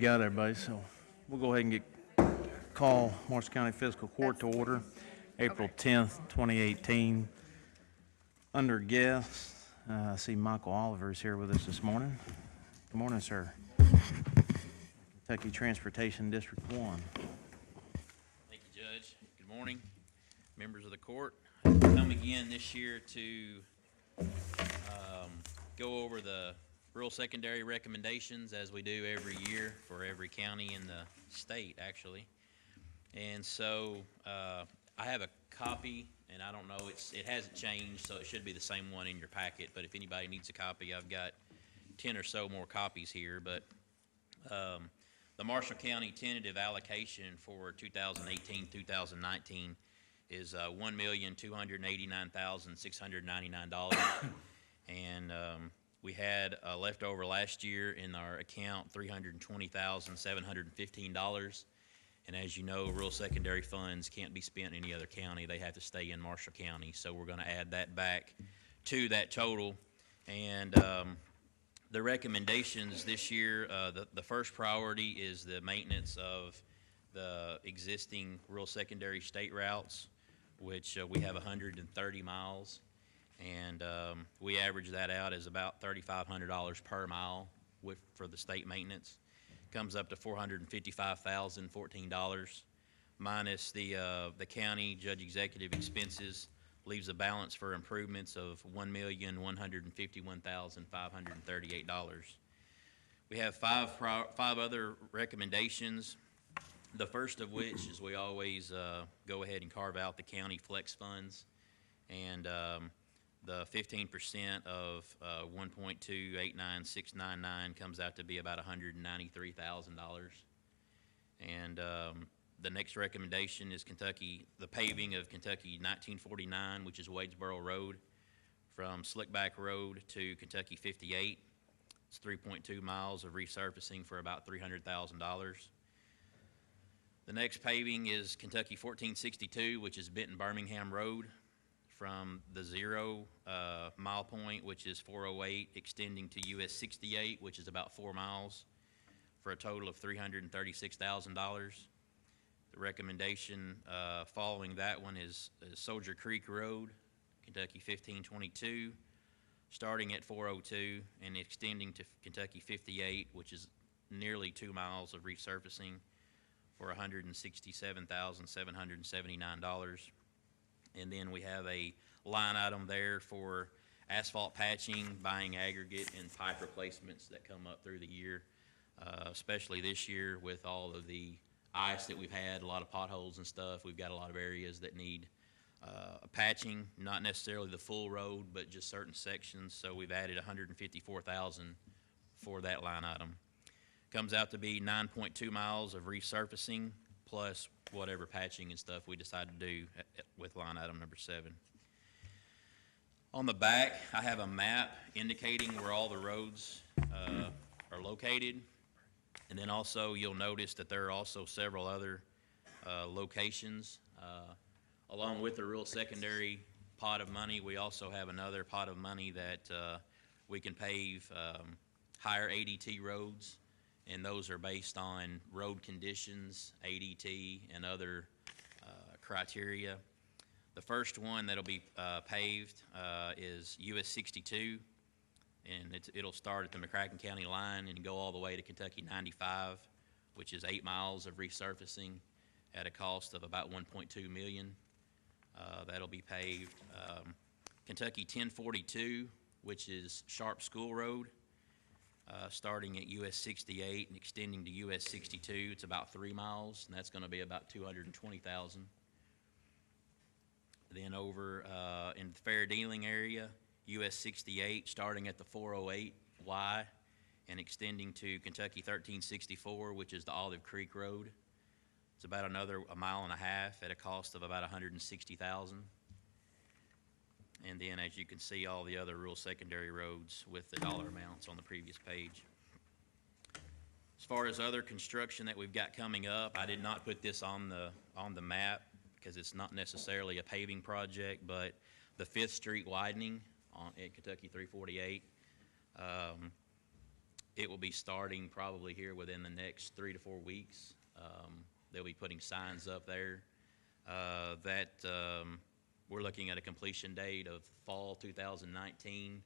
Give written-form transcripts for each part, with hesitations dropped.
together, everybody, so we'll go ahead and call Marshall County Fiscal Court to order, April 10th, 2018. Under guests, I see Michael Oliver is here with us this morning. Good morning, sir. Kentucky Transportation District 1. Thank you, Judge. Good morning, members of the court. Come again this year to go over the rural secondary recommendations as we do every year for every county in the state, actually. And so I have a copy, and I don't know, it hasn't changed, so it should be the same one in your packet, but if anybody needs a copy, I've got 10 or so more copies here. But the Marshall County tentative allocation for 2018-2019 is $1,289,699, and we had leftover last year in our account $320,715, and as you know, rural secondary funds can't be spent in any other county. They have to stay in Marshall County, so we're going to add that back to that total. And the recommendations this year, the first priority is the maintenance of the existing rural secondary state routes, which we have 130 miles, and we average that out as about $3,500 per mile for the state maintenance. Comes up to $455,014 minus the county judge executive expenses, leaves a balance for improvements of $1,151,538. We have five other recommendations. The first of which is we always go ahead and carve out the county flex funds, and the 15% of 1.289699 comes out to be about $193,000. And the next recommendation is the paving of Kentucky 1949, which is Wadesboro Road, from Slickback Road to Kentucky 58. It's 3.2 miles of resurfacing for about $300,000. The next paving is Kentucky 1462, which is Benton-Birmingham Road, from the 0 mile point, which is 408, extending to US 68, which is about 4 miles, for a total of $336,000. The recommendation following that one is Soldier Creek Road, Kentucky 1522, starting at 402 and extending to Kentucky 58, which is nearly 2 miles of resurfacing, for $167,779. And then we have a line item there for asphalt patching, buying aggregate, and pipe replacements that come up through the year, especially this year with all of the ice that we've had, a lot of potholes and stuff. We've got a lot of areas that need patching, not necessarily the full road, but just certain sections. So we've added $154,000 for that line item. Comes out to be 9.2 miles of resurfacing, plus whatever patching and stuff we decide to do with line item number 7. On the back, I have a map indicating where all the roads are located. And then also you'll notice that there are also several other locations. Along with the rural secondary pot of money, we also have another pot of money that we can pave higher ADT roads, and those are based on road conditions, ADT, and other criteria. The first one that'll be paved is US 62, and it'll start at the McCracken County line and go all the way to Kentucky 95, which is 8 miles of resurfacing at a cost of about $1.2 million. That'll be paved. Kentucky 1042, which is Sharp School Road, starting at US 68 and extending to US 62. It's about 3 miles, and that's going to be about $220,000. Then over in the fair dealing area, US 68, starting at the 408Y and extending to Kentucky 1364, which is the Olive Creek Road. It's about another 1.5 miles at a cost of about $160,000. And then, as you can see, all the other rural secondary roads with the dollar amounts on the previous page. As far as other construction that we've got coming up, I did not put this on the map because it's not necessarily a paving project, but the 5th Street widening at Kentucky 348 It will be starting probably here within the next 3 to 4 weeks. They'll be putting signs up there. We're looking at a completion date of fall 2019,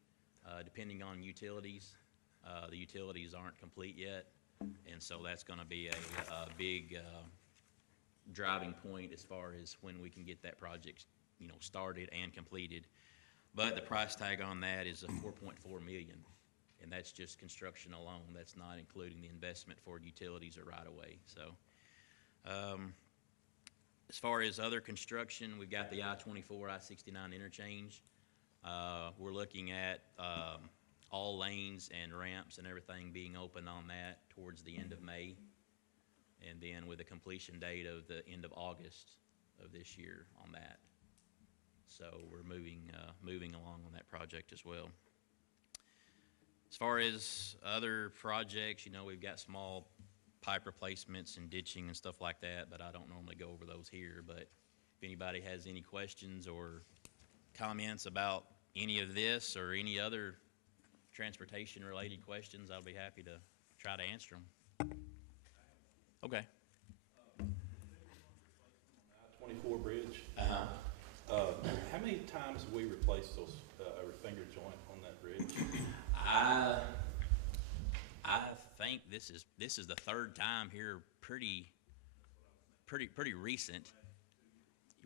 depending on utilities. The utilities aren't complete yet, and so that's going to be a big driving point as far as when we can get that project, started and completed. But the price tag on that is a 4.4 million, and that's just construction alone. That's not including the investment for utilities or right of way. So, as far as other construction, we've got the I-24, I-69 interchange. We're looking at all lanes and ramps and everything being open on that towards the end of May, and then with a completion date of the end of August of this year on that. So we're moving along on that project as well. As far as other projects, we've got small pipe replacements and ditching and stuff like that, but I don't normally go over those here. But if anybody has any questions or comments about any of this or any other transportation-related questions, I'll be happy to try to answer them. Okay. 24 bridge. Uh-huh. How many times have we replaced those, our finger joint on that bridge? I think this is the third time here, pretty recent.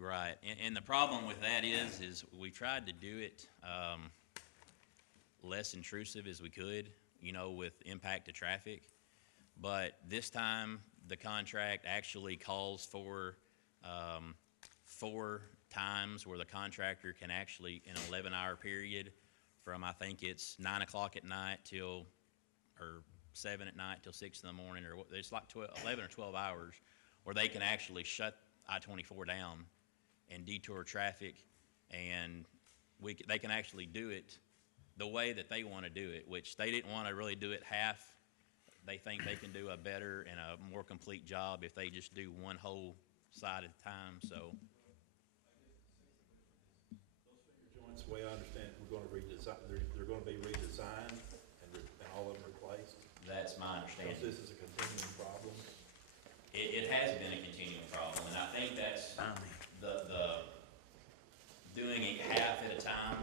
Right, and the problem with that is we tried to do it less intrusive as we could, with impact to traffic. But this time, the contract actually calls for 4 times where the contractor can actually, in an 11-hour period, from I think it's 9 o'clock at night or 7 at night till 6 in the morning, or it's like 11 or 12 hours, where they can actually shut I-24 down and detour traffic, and they can actually do it the way that they want to do it, which they didn't want to really do it half. They think they can do a better and a more complete job if they just do one whole side at a time. So Those finger joints, the way I understand it, we're going to redesign. They're going to be redesigned and all of them replaced. that's my understanding. Because this is a continuing problem. It has been a continuing problem, and I think that's the doing it half at a time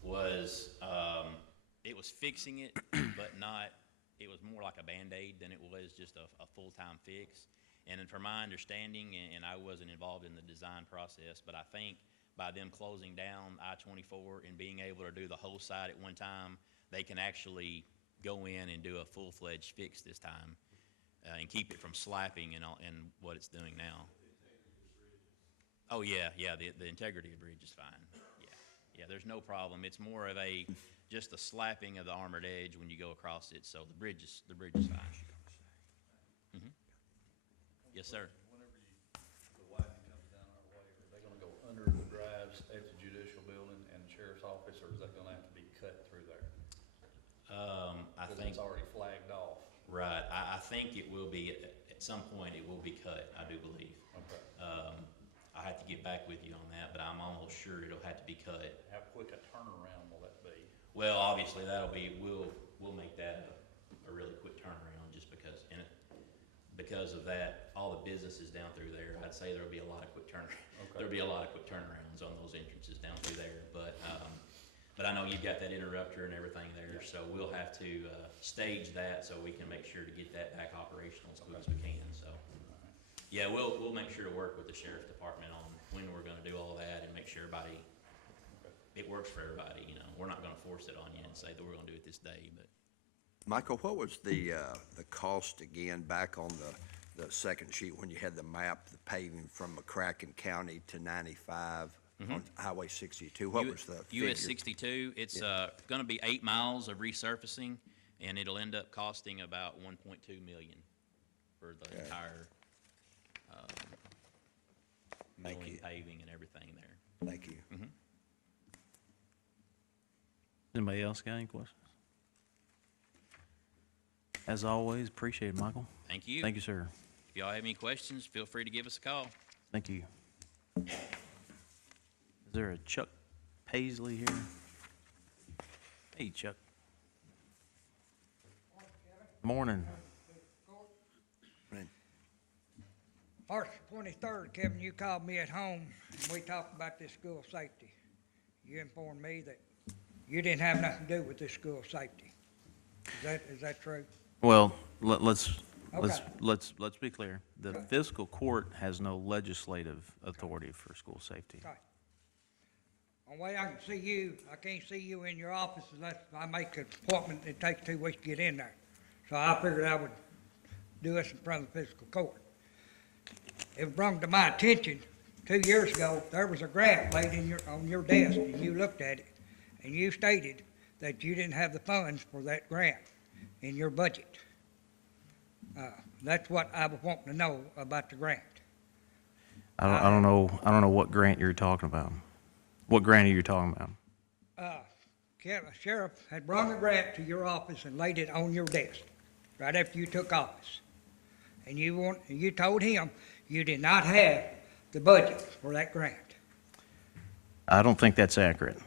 was it was fixing it, but not. It was more like a Band-Aid than it was just a full-time fix. And then from my understanding, and I wasn't involved in the design process, but I think by them closing down I-24 and being able to do the whole side at one time, they can actually go in and do a full-fledged fix this time and keep it from slapping and what it's doing now. Oh, yeah, the integrity of the bridge is fine. Yeah, there's no problem. It's more of just the slapping of the armored edge when you go across it, so the bridge is fine. Mm-hmm. Yes, sir. Whenever the widening comes down our way, are they gonna go under the drives at the judicial building and the sheriff's office, or is that gonna have to be cut through there? I Because think, it's already flagged off. right, I think it will be, at some point, it will be cut, I do believe. Okay. I have to get back with you on that, but I'm almost sure it'll have to be cut. How quick a turnaround will that be? Well, obviously, we'll make that a really quick turnaround just because of that, all the businesses down through there, I'd say there'll be a lot of quick there'll be a lot of quick turnarounds on those entrances down through there, but I know you've got that interrupter and everything there, so we'll have to stage that so we can make sure to get that back operational as quick as we can, so. Yeah, we'll make sure to work with the sheriff's department on when we're gonna do all that and make sure it works for everybody, We're not gonna force it on you and say that we're gonna do it this day, but. Michael, what was the cost again back on the second sheet when you had the map, the paving from McCracken County to 95 on Highway 62? What was the figure? US 62, it's gonna be 8 miles of resurfacing, and it'll end up costing about 1.2 million for the entire milling, paving, and everything there. Thank you. Anybody else got any questions? As always, appreciate it, Michael. Thank you. Thank you, sir. If y'all have any questions, feel free to give us a call. Thank you. Is there a Chuck Paisley here? Hey, Chuck. Morning. March 23rd, Kevin, you called me at home, and we talked about this school safety. You informed me that you didn't have nothing to do with this school safety. Is that true? Well, let's be clear. The Okay. fiscal court has no legislative authority for school safety. Okay. On the way I can see you, I can't see you in your office unless I make an appointment. It takes 2 weeks to get in there. So I figured I would do this in front of the fiscal court. It was brought to my attention 2 years ago, there was a grant laid on your desk, and you looked at it, and you stated that you didn't have the funds for that grant in your budget. That's what I was wanting to know about the grant. I don't know what grant you're talking about. What grant are you talking about? Sheriff had brought a grant to your office and laid it on your desk right after you took office. And you told him you did not have the budget for that grant. I don't think that's accurate.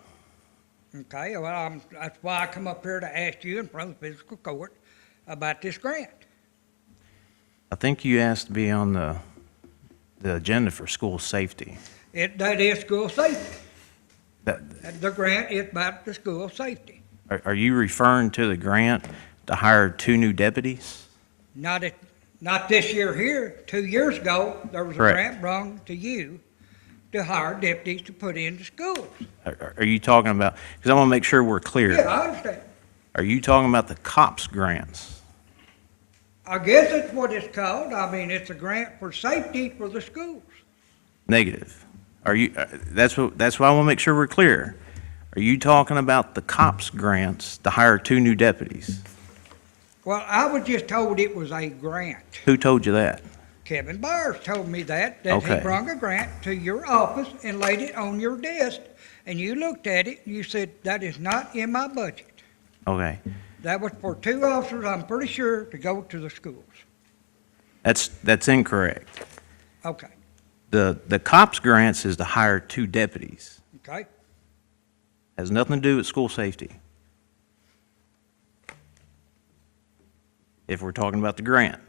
Okay, well, that's why I come up here to ask you in front of the fiscal court about this grant. I think you asked to be on the agenda for school safety. That is school safety. That, The grant is about the school safety. are you referring to the grant to hire 2 new deputies? Not this year here. 2 years ago, there was a Correct. grant brought to you to hire deputies to put into schools. Are you talking about, because I want to make sure we're clear. Yeah, I understand. Are you talking about the COPS grants? I guess that's what it's called. I mean, it's a grant for safety for the schools. Negative. Are you, that's why I want to make sure we're clear. Are you talking about the COPS grants to hire 2 new deputies? Well, I was just told it was a grant. Who told you that? Kevin Byers told me that he Okay. brought a grant to your office and laid it on your desk, and you looked at it, and you said, that is not in my budget. Okay. That was for 2 officers, I'm pretty sure, to go to the schools. That's incorrect. Okay, The COPS grants is to hire 2 deputies. okay? Has nothing to do with school safety. If we're talking about the grant.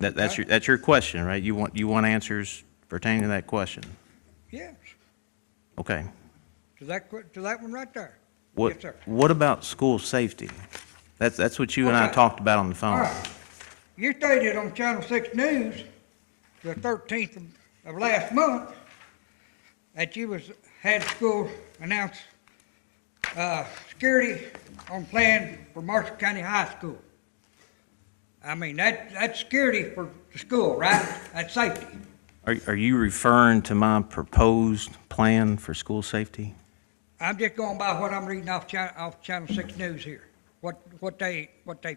That's your question, right? You want answers pertaining to that question? Yes, Okay. to that one right there. What, Yes, sir. what about school safety? That's what you and I Okay. talked about on the All phone. right. You stated on Channel 6 News, the 13th of last month, that you had school announce, security on plan for Marshall County High School. I mean, that's security for the school, right? That's safety. Are you referring to my proposed plan for school safety? I'm just going by what I'm reading off Channel 6 News here, what they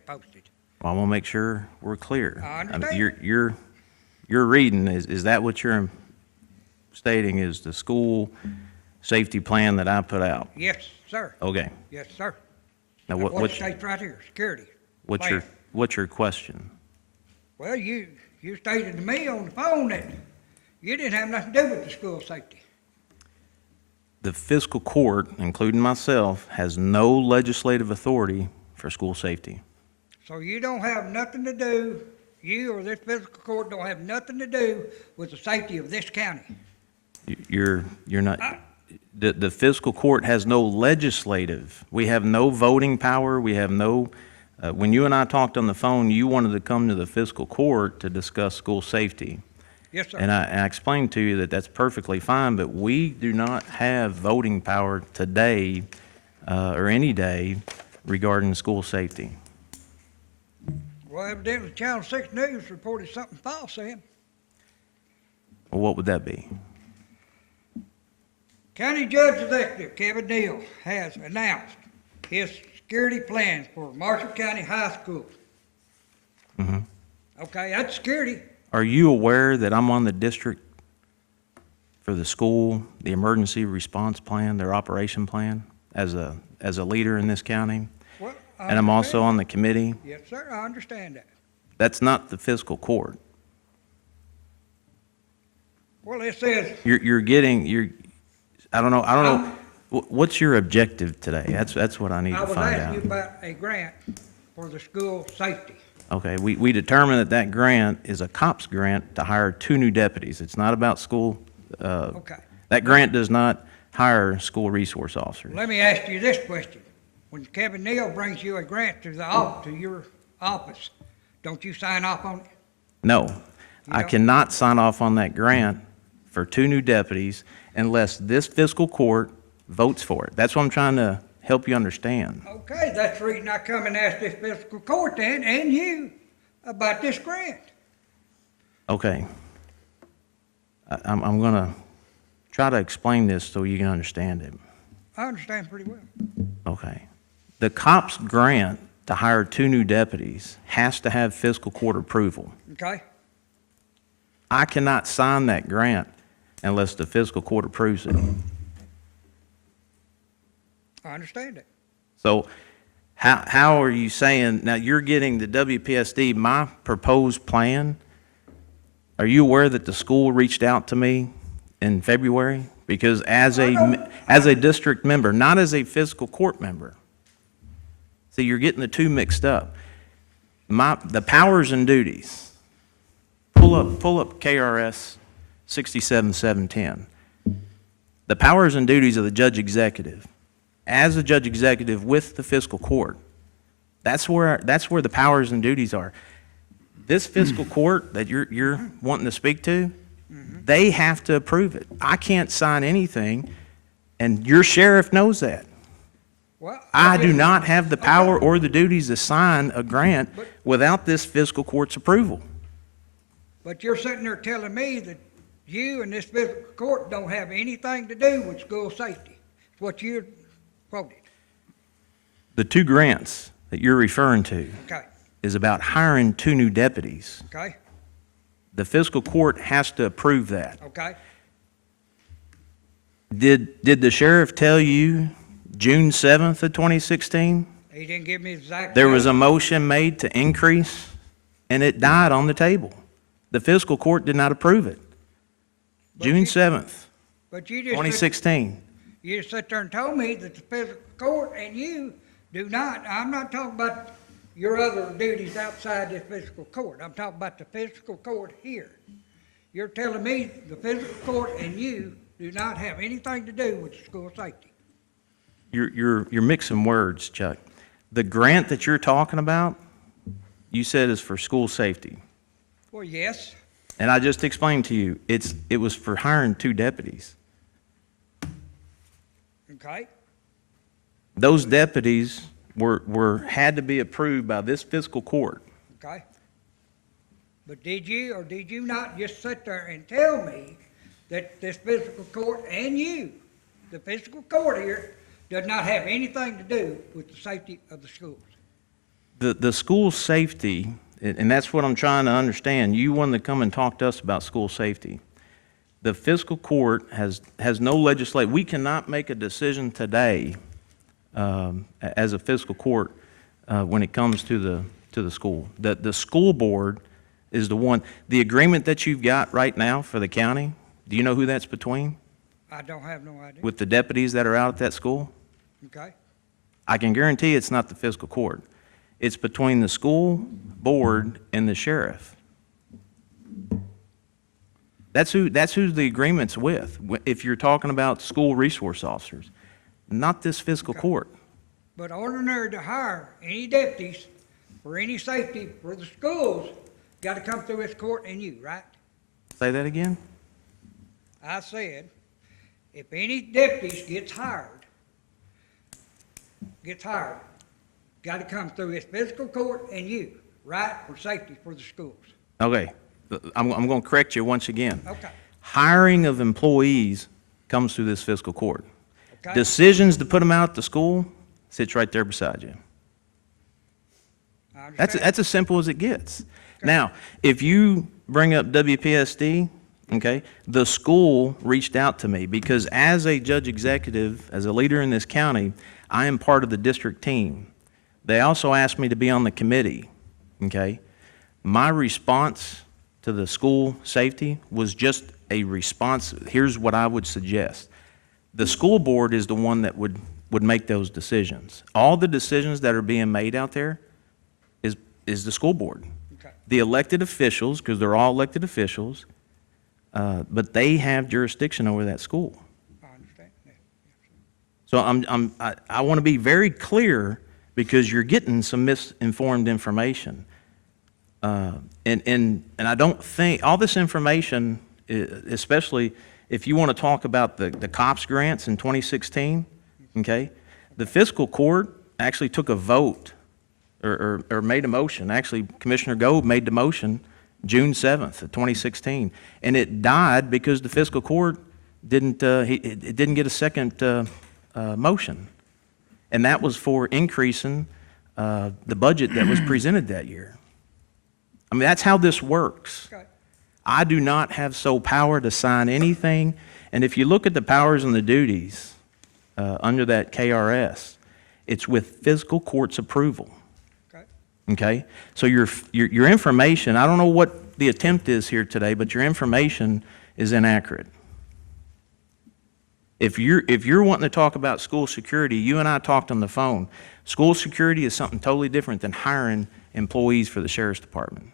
posted. Well, I want to make sure we're clear. I mean, understand. Your reading, is that what you're stating is the school safety plan that I put out? Yes, sir. Okay. Yes, sir. Now, That's what it states right here, security. plan. what's your question? Well, you stated to me on the phone that you didn't have nothing to do with the school safety. The fiscal court, including myself, has no legislative authority for school safety. So you don't have nothing to do, you or this fiscal court don't have nothing to do with the safety of this county. You're not, the fiscal court has no legislative. We have no voting power. We have no, when you and I talked on the phone, you wanted to come to the fiscal court to discuss school safety. Yes, sir. And I explained to you that that's perfectly fine, but we do not have voting power today, or any day regarding school safety. Well, evidently Channel 6 News reported something false then. Well, what would that be? County Judge Executive Kevin Neal has announced his security plans for Marshall County High School. Mhm. Okay, that's security. Are you aware that I'm on the district for the school, the emergency response plan, their operation plan, as a leader in this county? Well, I And I'm also understand. on the committee. Yes, sir, I understand that. That's not the fiscal court. Well, it says, I don't know, what's your objective today? That's what I need I to was find asking you out. about a grant for the school safety. Okay, we determined that that grant is a COPS grant to hire 2 new deputies. It's not about school, Okay. that grant does not hire school resource officers. Let me ask you this question. When Kevin Neal brings you a grant to to your office, don't you sign off on it? No, I don't? cannot sign off on that grant for 2 new deputies unless this fiscal court votes for it. That's what I'm trying to help you understand. Okay, that's the reason I come and ask this fiscal court then, and you, about this grant. Okay. I'm gonna try to explain this so you can understand it. I understand pretty well. Okay. The COPS grant to hire 2 new deputies has to have fiscal court approval. Okay? I cannot sign that grant unless the fiscal court approves it. I understand it. So how are you saying, now you're getting the WPSD, my proposed plan? Are you aware that the school reached out to me in February? Because as a district member, not as a fiscal court member. See, you're getting the 2 mixed up. The powers and duties, pull up KRS 67710. The powers and duties of the judge executive. As a judge executive with the fiscal court, that's where the powers and duties are. This fiscal court that you're wanting to speak to, they have to approve it. I can't sign anything, and your sheriff knows that. Well, I do not have the power or the duties to sign a grant without this fiscal court's approval. But you're sitting there telling me that you and this fiscal court don't have anything to do with school safety. It's what you quoted. The 2 grants that you're referring to Okay, is about hiring 2 new deputies. okay, The fiscal court has to approve that. okay. Did the sheriff tell you June 7th of 2016? He didn't give me exact. There was a motion made to increase, and it died on the table. The fiscal court did not approve it. June 7th, But you just. 2016. You just sat there and told me that the fiscal court and you do not, I'm not talking about your other duties outside this fiscal court. I'm talking about the fiscal court here. You're telling me the fiscal court and you do not have anything to do with school safety. You're mixing words, Chuck. The grant that you're talking about, you said is for school safety. Well, yes, And I just explained to you, it was for hiring 2 deputies. okay, Those deputies had to be approved by this fiscal court. okay. But did you or did you not just sit there and tell me that this fiscal court and you, the fiscal court here, does not have anything to do with the safety of the schools? The school safety, and that's what I'm trying to understand. You wanted to come and talk to us about school safety. The fiscal court has no legislation. We cannot make a decision today as a fiscal court when it comes to the school. The school board is the one. The agreement that you've got right now for the county, do you know who that's between? I don't have no idea. With the deputies that are out at that school? Okay, I can guarantee it's not the fiscal court. It's between the school board and the sheriff. That's who the agreement's with, if you're talking about school resource officers, not this fiscal court. but ordinary to hire any deputies for any safety for the schools, gotta come through this court and you, right? Say that again? I said, if any deputies gets hired, gotta come through this fiscal court and you, right, for safety for the schools. Okay, I'm gonna correct you once again. Okay, Hiring of employees comes through this fiscal court. okay, Decisions to put them out at the school sits right there beside you. I understand. That's as simple as it gets. Now, if you bring up WPSD, okay, the school reached out to me because as a judge executive, as a leader in this county, I am part of the district team. They also asked me to be on the committee, okay? My response to the school safety was just a response. Here's what I would suggest. The school board is the one that would make those decisions. All the decisions that are being made out there is the school board. Okay. The elected officials, because they're all elected officials, but they have jurisdiction over that school. I understand, yeah. So I want to be very clear, because you're getting some misinformed information. And I don't think, all this information, especially if you want to talk about the COPS grants in 2016, okay? The fiscal court actually took a vote or made a motion. Actually, Commissioner Gobe made the motion June 7th of 2016. And it died because the fiscal court didn't, it didn't get a second motion. And that was for increasing the budget that was presented that year. I mean, that's how this works. Okay. I do not have sole power to sign anything, and if you look at the powers and the duties under that KRS, it's with fiscal court's approval, Okay. okay? So your information, I don't know what the attempt is here today, but your information is inaccurate. If you're wanting to talk about school security, you and I talked on the phone. School security is something totally different than hiring employees for the sheriff's department.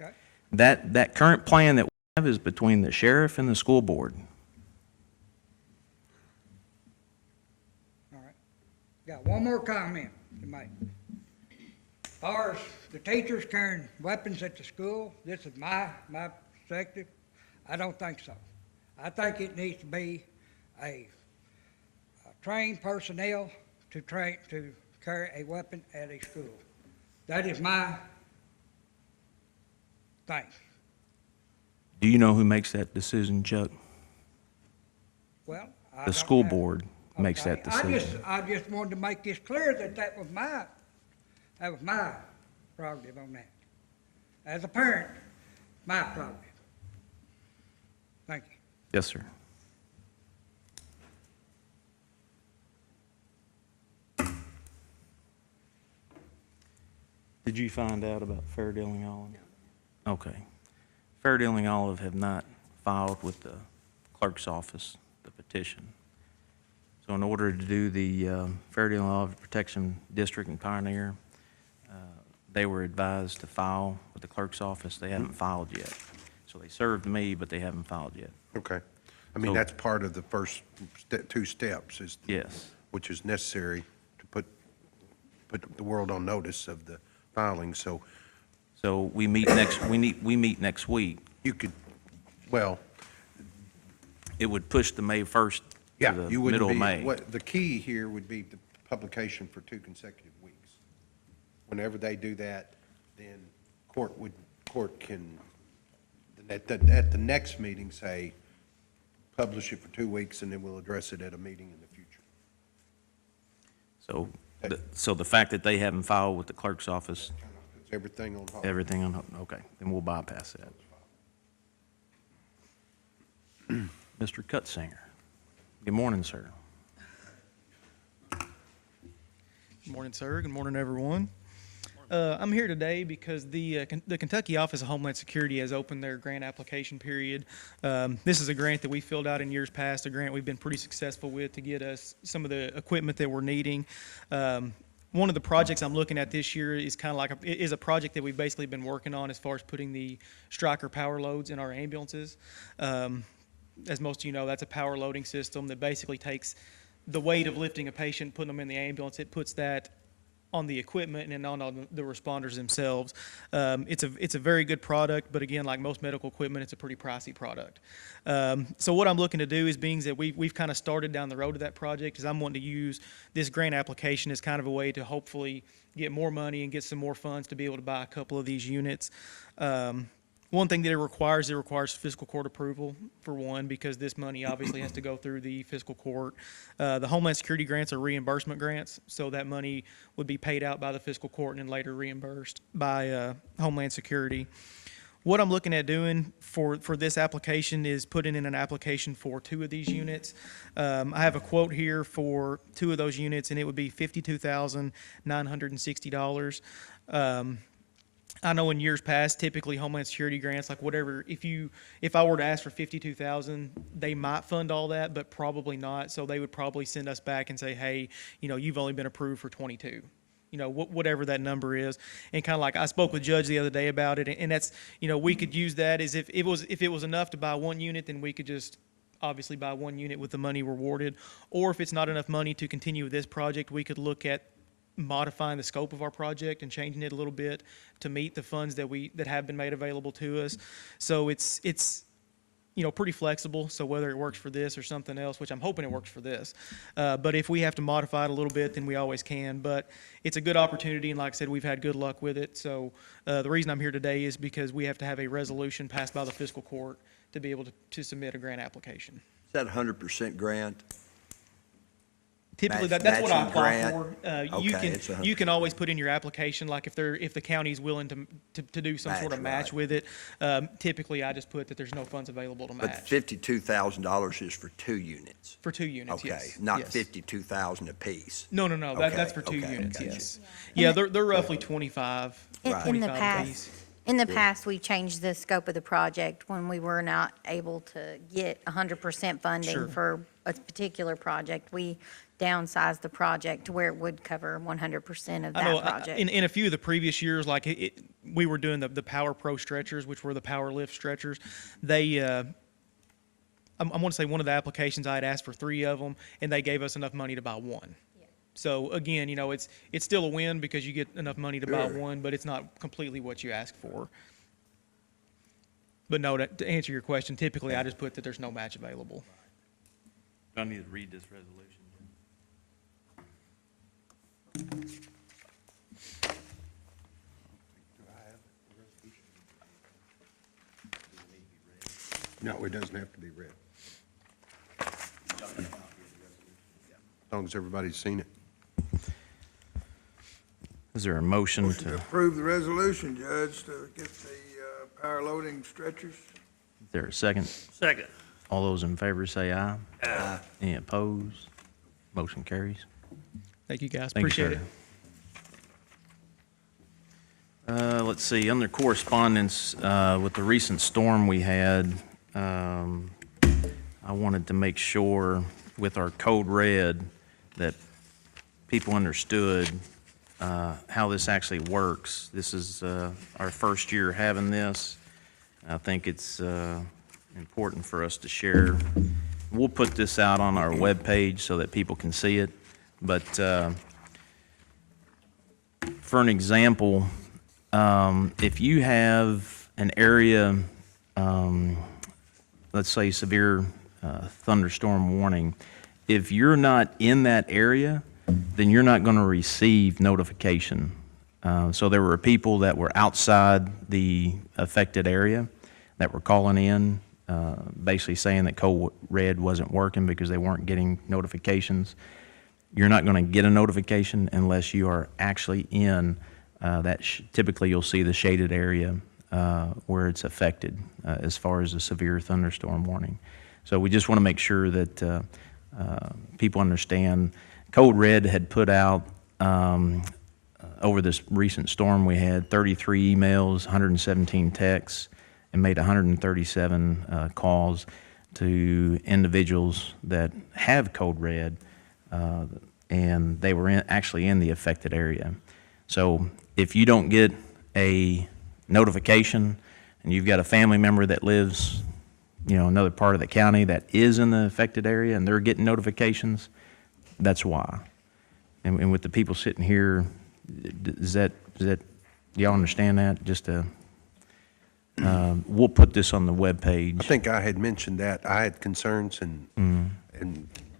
Okay. That current plan that we have is between the sheriff and the school board. All right. Got one more comment to make. As far as the teachers carrying weapons at the school, this is my perspective. I don't think so. I think it needs to be a trained personnel to carry a weapon at a school. That is my thing. Do you know who makes that decision, Chuck? Well, I The don't school know. board makes Okay. that decision. I just wanted to make this clear that was my prerogative on that. As a parent, my prerogative. Thank you. Yes, sir. Did you find out about Fair Dealing Olive? Okay. Fair Dealing Olive have not filed with the clerk's office the petition. So in order to do the Fair Dealing Olive Protection District and Pioneer, they were advised to file with the clerk's office. They haven't filed yet. So they served me, but they haven't filed yet. Okay. I mean, So- that's part of the first two steps, is, Yes. which is necessary to put the world on notice of the filing. So So we meet next week. you could, well, It would push the May 1st yeah, to the you wouldn't middle of be, May. what, the key here would be the publication for 2 consecutive weeks. Whenever they do that, then court can, at the next meeting, say, publish it for 2 weeks, and then we'll address it at a meeting in the future. So the fact that they haven't filed with the clerk's office, Puts everything on hold. everything on, okay, then we'll bypass that. Mr. Cutsinger. Good morning, sir. Good morning, sir. Good morning, everyone. I'm here today because the Kentucky Office of Homeland Security has opened their grant application period. This is a grant that we filled out in years past, a grant we've been pretty successful with to get us some of the equipment that we're needing. One of the projects I'm looking at this year is kind of like is a project that we've basically been working on as far as putting the Striker power loads in our ambulances. As most of you know, that's a power loading system that basically takes the weight of lifting a patient, putting them in the ambulance. It puts that on the equipment and on the responders themselves. It's a very good product, but again, like most medical equipment, it's a pretty pricey product. So what I'm looking to do is, being that we've kind of started down the road of that project, is I'm wanting to use this grant application as kind of a way to hopefully get more money and get some more funds to be able to buy a couple of these units. One thing that it requires fiscal court approval, for one, because this money obviously has to go through the fiscal court. The Homeland Security grants are reimbursement grants, so that money would be paid out by the fiscal court and then later reimbursed by Homeland Security. What I'm looking at doing for this application is putting in an application for 2 of these units. I have a quote here for 2 of those units, and it would be $52,960. I know in years past, typically Homeland Security grants, like whatever, if I were to ask for 52,000, they might fund all that, but probably not. So they would probably send us back and say, hey, you've only been approved for 22. you know, whatever that number is. And kind of like I spoke with Judge the other day about it, and that's, you know, we could use that as if it was enough to buy one unit, then we could just obviously buy one unit with the money rewarded. Or if it's not enough money to continue with this project, we could look at modifying the scope of our project and changing it a little bit to meet the funds that have been made available to us. So it's you know, pretty flexible. So whether it works for this or something else, which I'm hoping it works for this, but if we have to modify it a little bit, then we always can. But it's a good opportunity, and like I said, we've had good luck with it. So the reason I'm here today is because we have to have a resolution passed by the fiscal court to be able to submit a grant application. Is that 100% grant? Typically, Match- that's what I matching apply grant? for. Okay, it's You can always put in your application, like if the county's willing to do some sort of Match, match right. with it. Typically, I just put that there's no funds available to But match $52,000 is for 2 units? for 2 units. Okay, Yes, not yes. 52,000 apiece? No. That's for 2 okay, units. gotcha. Yes. Yeah, they're roughly 25. In Right. the 25 past, apiece. in the past, we changed the scope of the project when we were not able to get 100% funding Sure. for a particular project. We downsized the project to where it would cover 100% of I know that project. in a few of the previous years, like we were doing the Power Pro stretchers, which were the power lift stretchers. They, I want to say one of the applications I had asked for 3 of them, and they gave us enough money to buy 1. So again, you know, it's still a win because you get enough money to buy 1, but it's not completely what you ask for. But no, to answer your question, typically I just put that there's no match available. Do I need to read this resolution? No, it doesn't have to be read. As long as everybody's seen it. Is there a motion Motion to to, is approve the resolution, Judge, to get the power loading stretchers. there a second? Second. All those in favor say aye. Aye. Any opposed? Motion carries. Thank you, guys. Thank you, Appreciate sir. it. Let's see, under correspondence, with the recent storm we had, I wanted to make sure with our code red that people understood, how this actually works. This is, our first year having this. I think it's, important for us to share. We'll put this out on our webpage so that people can see it, but, for an example, if you have an area, let's say severe thunderstorm warning, if you're not in that area, then you're not going to receive notification. So there were people that were outside the affected area that were calling in, basically saying that code red wasn't working because they weren't getting notifications. You're not going to get a notification unless you are actually in that. Typically, you'll see the shaded area where it's affected as far as a severe thunderstorm warning. So we just want to make sure that people understand. Code Red had put out over this recent storm we had 33 emails, 117 texts, and made 137 calls to individuals that have Code Red, and they were actually in the affected area. So if you don't get a notification and you've got a family member that lives, another part of the county that is in the affected area and they're getting notifications, that's why. And with the people sitting here, is that y'all understand that? Just we'll put this on the webpage. I think I had mentioned that. I had concerns and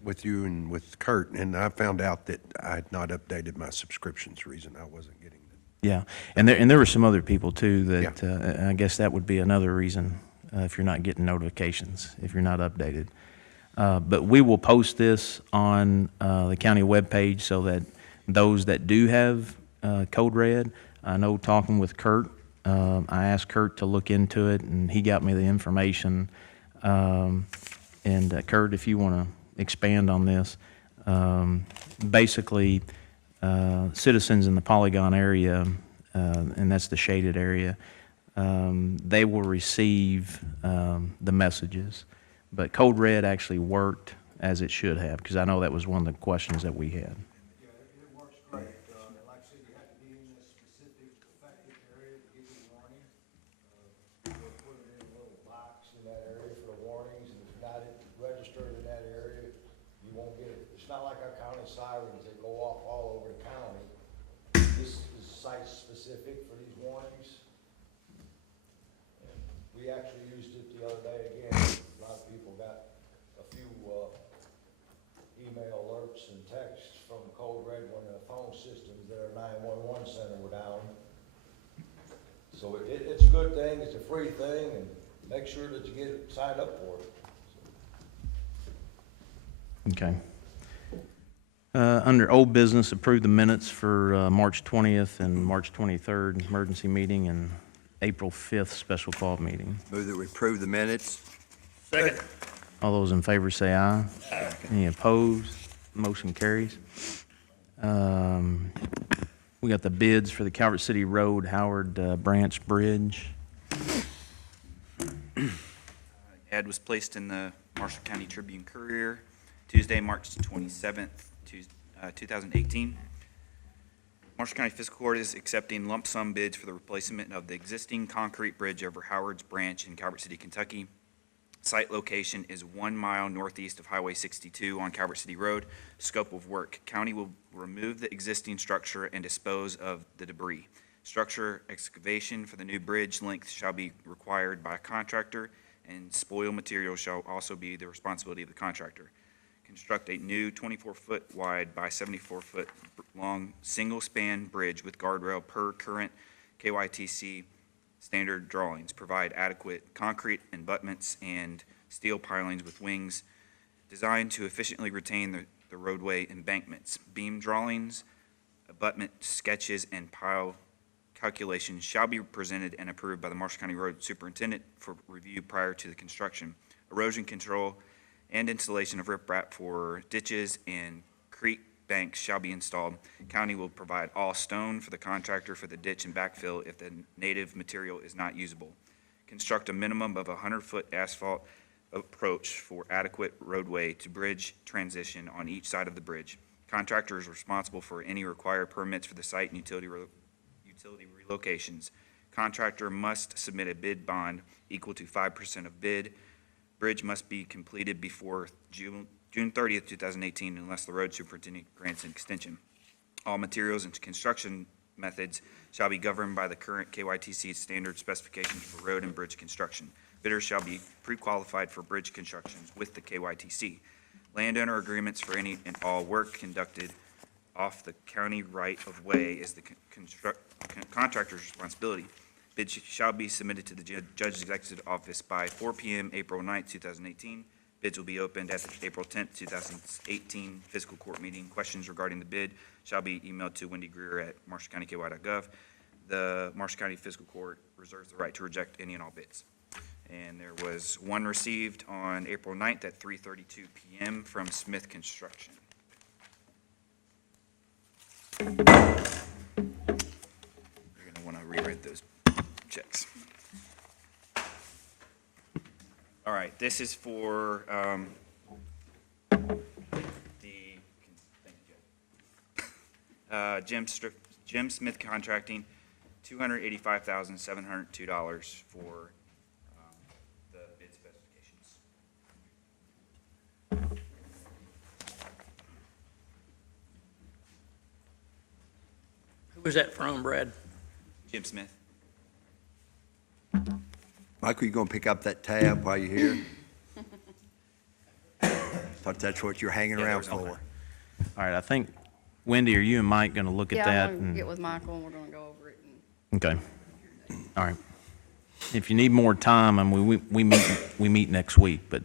with you and with Kurt, and I found out that I had not updated my subscriptions, reason I wasn't getting them. Yeah, and there were some other people too that, I guess that would be another reason, if you're not getting notifications, if you're not updated. But we will post this on the county webpage so that those that do have Code Red, I know talking with Kurt, I asked Kurt to look into it, and he got me the information. And Kurt, if you want to expand on this, basically, citizens in the Polygon area, and that's the shaded area, they will receive the messages. But Code Red actually worked as it should have, because I know that was one of the questions that we had. Yeah, it works great. Like I said, won't get it. It's not like our county sirens that go off all over the county. This is site-specific for these warnings. And we actually used it the other day again. A lot of people got a few, email alerts and texts from Code Red when the phone systems, their 911 center were down. So it's a good thing, it's a free thing, and make sure that you get it signed up for it. Okay. Under old business, approve the minutes for March 20th and March 23rd emergency meeting and April 5th special call meeting. Move that we approve the minutes. Second. All those in favor say aye. Any opposed? Motion carries. We got the bids for the Calvert City Road Howard Branch Bridge. Ad was placed in the Marshall County Tribune Courier Tuesday, March 27th, 2018. Marshall County Fiscal Court is accepting lump sum bids for the replacement of the existing concrete bridge over Howard's Branch in Calvert City, Kentucky. Site location is 1 mile northeast of Highway 62 on Calvert City Road. Scope of work: county will remove the existing structure and dispose of the debris. Structure excavation for the new bridge length shall be required by a contractor, and spoil material shall also be the responsibility of the contractor. Construct a new 24-foot wide by 74-foot long single-span bridge with guardrail per current KYTC standard drawings. Provide adequate concrete abutments and steel pilings with wings designed to efficiently retain the roadway embankments. Beam drawings, abutment sketches, and pile calculations shall be presented and approved by the Marshall County Road Superintendent for review prior to the construction. Erosion control and installation of riprap for ditches and creek banks shall be installed. County will provide all stone for the contractor for the ditch and backfill if the native material is not usable. Construct a minimum of 100-foot asphalt approach for adequate roadway to bridge transition on each side of the bridge. Contractor is responsible for any required permits for the site and utility relocations. Contractor must submit a bid bond equal to 5% of bid. Bridge must be completed before June 30th, 2018, unless the road superintendent grants an extension. All materials and construction methods shall be governed by the current KYTC standard specifications for road and bridge construction. Bidders shall be pre-qualified for bridge constructions with the KYTC. Landowner agreements for any and all work conducted off the county right-of-way is the contractor's responsibility. Bids shall be submitted to the Judge's Executive Office by 4 p.m. April 9th, 2018. Bids will be opened at the April 10th, 2018 Fiscal Court meeting. Questions regarding the bid shall be emailed to Wendy Greer at marshallcountyky.gov. The Marshall County Fiscal Court reserves the right to reject any and all bids. And there was one received on April 9th at 3:32 p.m. from Smith Construction. You're going to want to rewrite those checks. All right, this is for Jim Smith Contracting, $285,702 for the bid specifications. Who was that from, Brad? Jim Smith. Michael, you gonna pick up that tab while you're here? Thought that's what you're hanging Yeah, around there was for. no- All right, I think, Wendy, are you and Mike going to look at Yeah, that? I'm gonna and- get with Michael and we're gonna go over it. And Okay. All right. If you need more time, and we meet next week, but,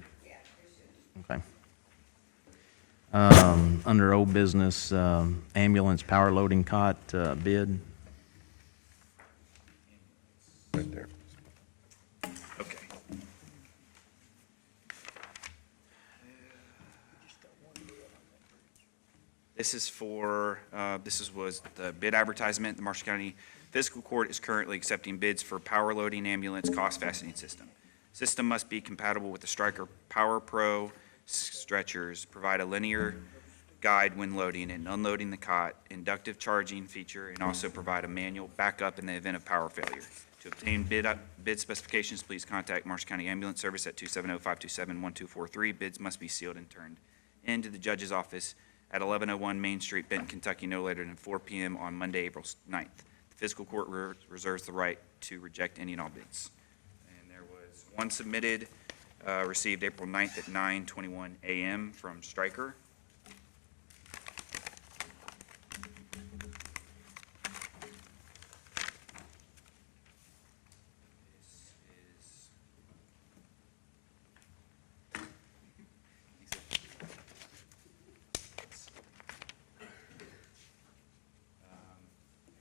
okay. Under old business, ambulance power loading cot, bid. Right there. Okay. This is for, was the bid advertisement. The Marshall County Fiscal Court is currently accepting bids for power loading ambulance cost fastening system. System must be compatible with the Stryker Power Pro stretchers, provide a linear guide when loading and unloading the cot, inductive charging feature, and also provide a manual backup in the event of power failure. To obtain bid specifications, please contact Marshall County Ambulance Service at 270-527-1243. Bids must be sealed and turned into the judge's office at 1101 Main Street, Benton, Kentucky, no later than 4 p.m. on Monday, April 9th. The fiscal court reserves the right to reject any and all bids. And there was one submitted, received April 9th at 9:21 a.m. from Stryker.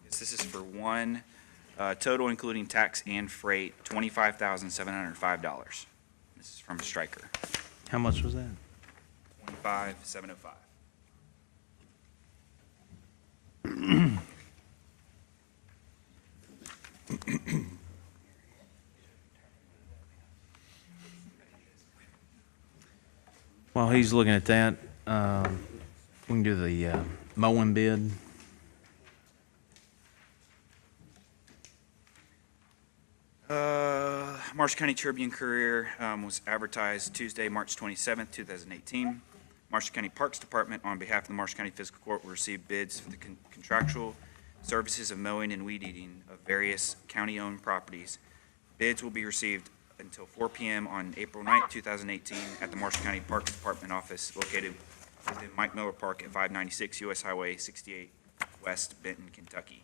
This is for one, total including tax and freight, $25,705. This is from Stryker, How much was that? $25,705. While he's looking at that, we can do the mowing bid. Marshall County Tribune Courier was advertised Tuesday, March 27th, 2018. Marshall County Parks Department, on behalf of the Marshall County Fiscal Court, will receive bids for the contractual services of mowing and weed eating of various county-owned properties. Bids will be received until 4 p.m. on April 9th, 2018, at the Marshall County Parks Department office located within Mike Miller Park at 596 U.S. Highway 68 West, Benton, Kentucky.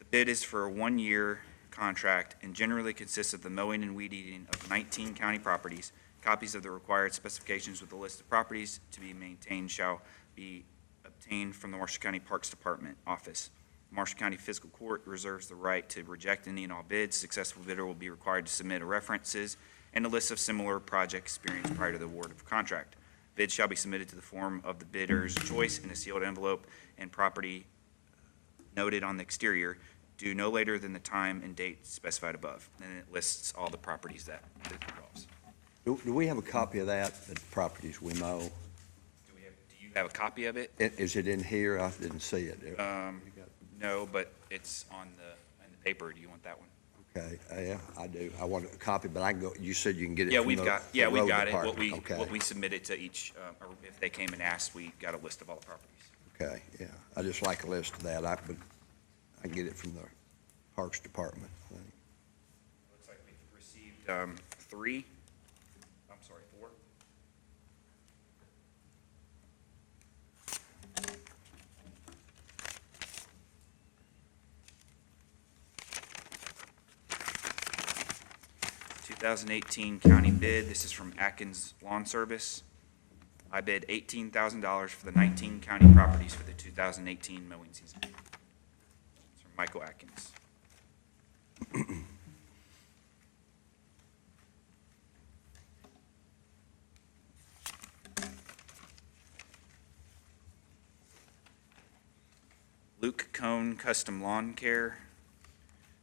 The bid is for a one-year contract and generally consists of the mowing and weed eating of 19 county properties. Copies of the required specifications with a list of properties to be maintained shall be obtained from the Marshall County Parks Department office. Marshall County Fiscal Court reserves the right to reject any and all bids. Successful bidder will be required to submit a references and a list of similar project experience prior to the award of contract. Bids shall be submitted to the form of the bidder's choice in a sealed envelope and property noted on the exterior, due no later than the time and date specified above. And it lists all the properties that it involves. Do we have a copy of that, the properties we mow? Do you have a copy of it? Is it in here? I didn't see it. No, but it's in the paper. Do you want that one? Okay, yeah, I do. I want a copy, but I can go, you said you can get it Yeah, from we've the got road it. department. Okay. What we submitted to each, or if they came and asked, we got a list of all the properties. Okay, yeah, I just like a list of that. I can get it from the Parks Department, I think. Looks like we've received, 4. 2018 county bid. This is from Atkins Lawn Service. I bid $18,000 for the 19 county properties for the 2018 mowing season. It's from Michael Atkins. Luke Cone Custom Lawn Care.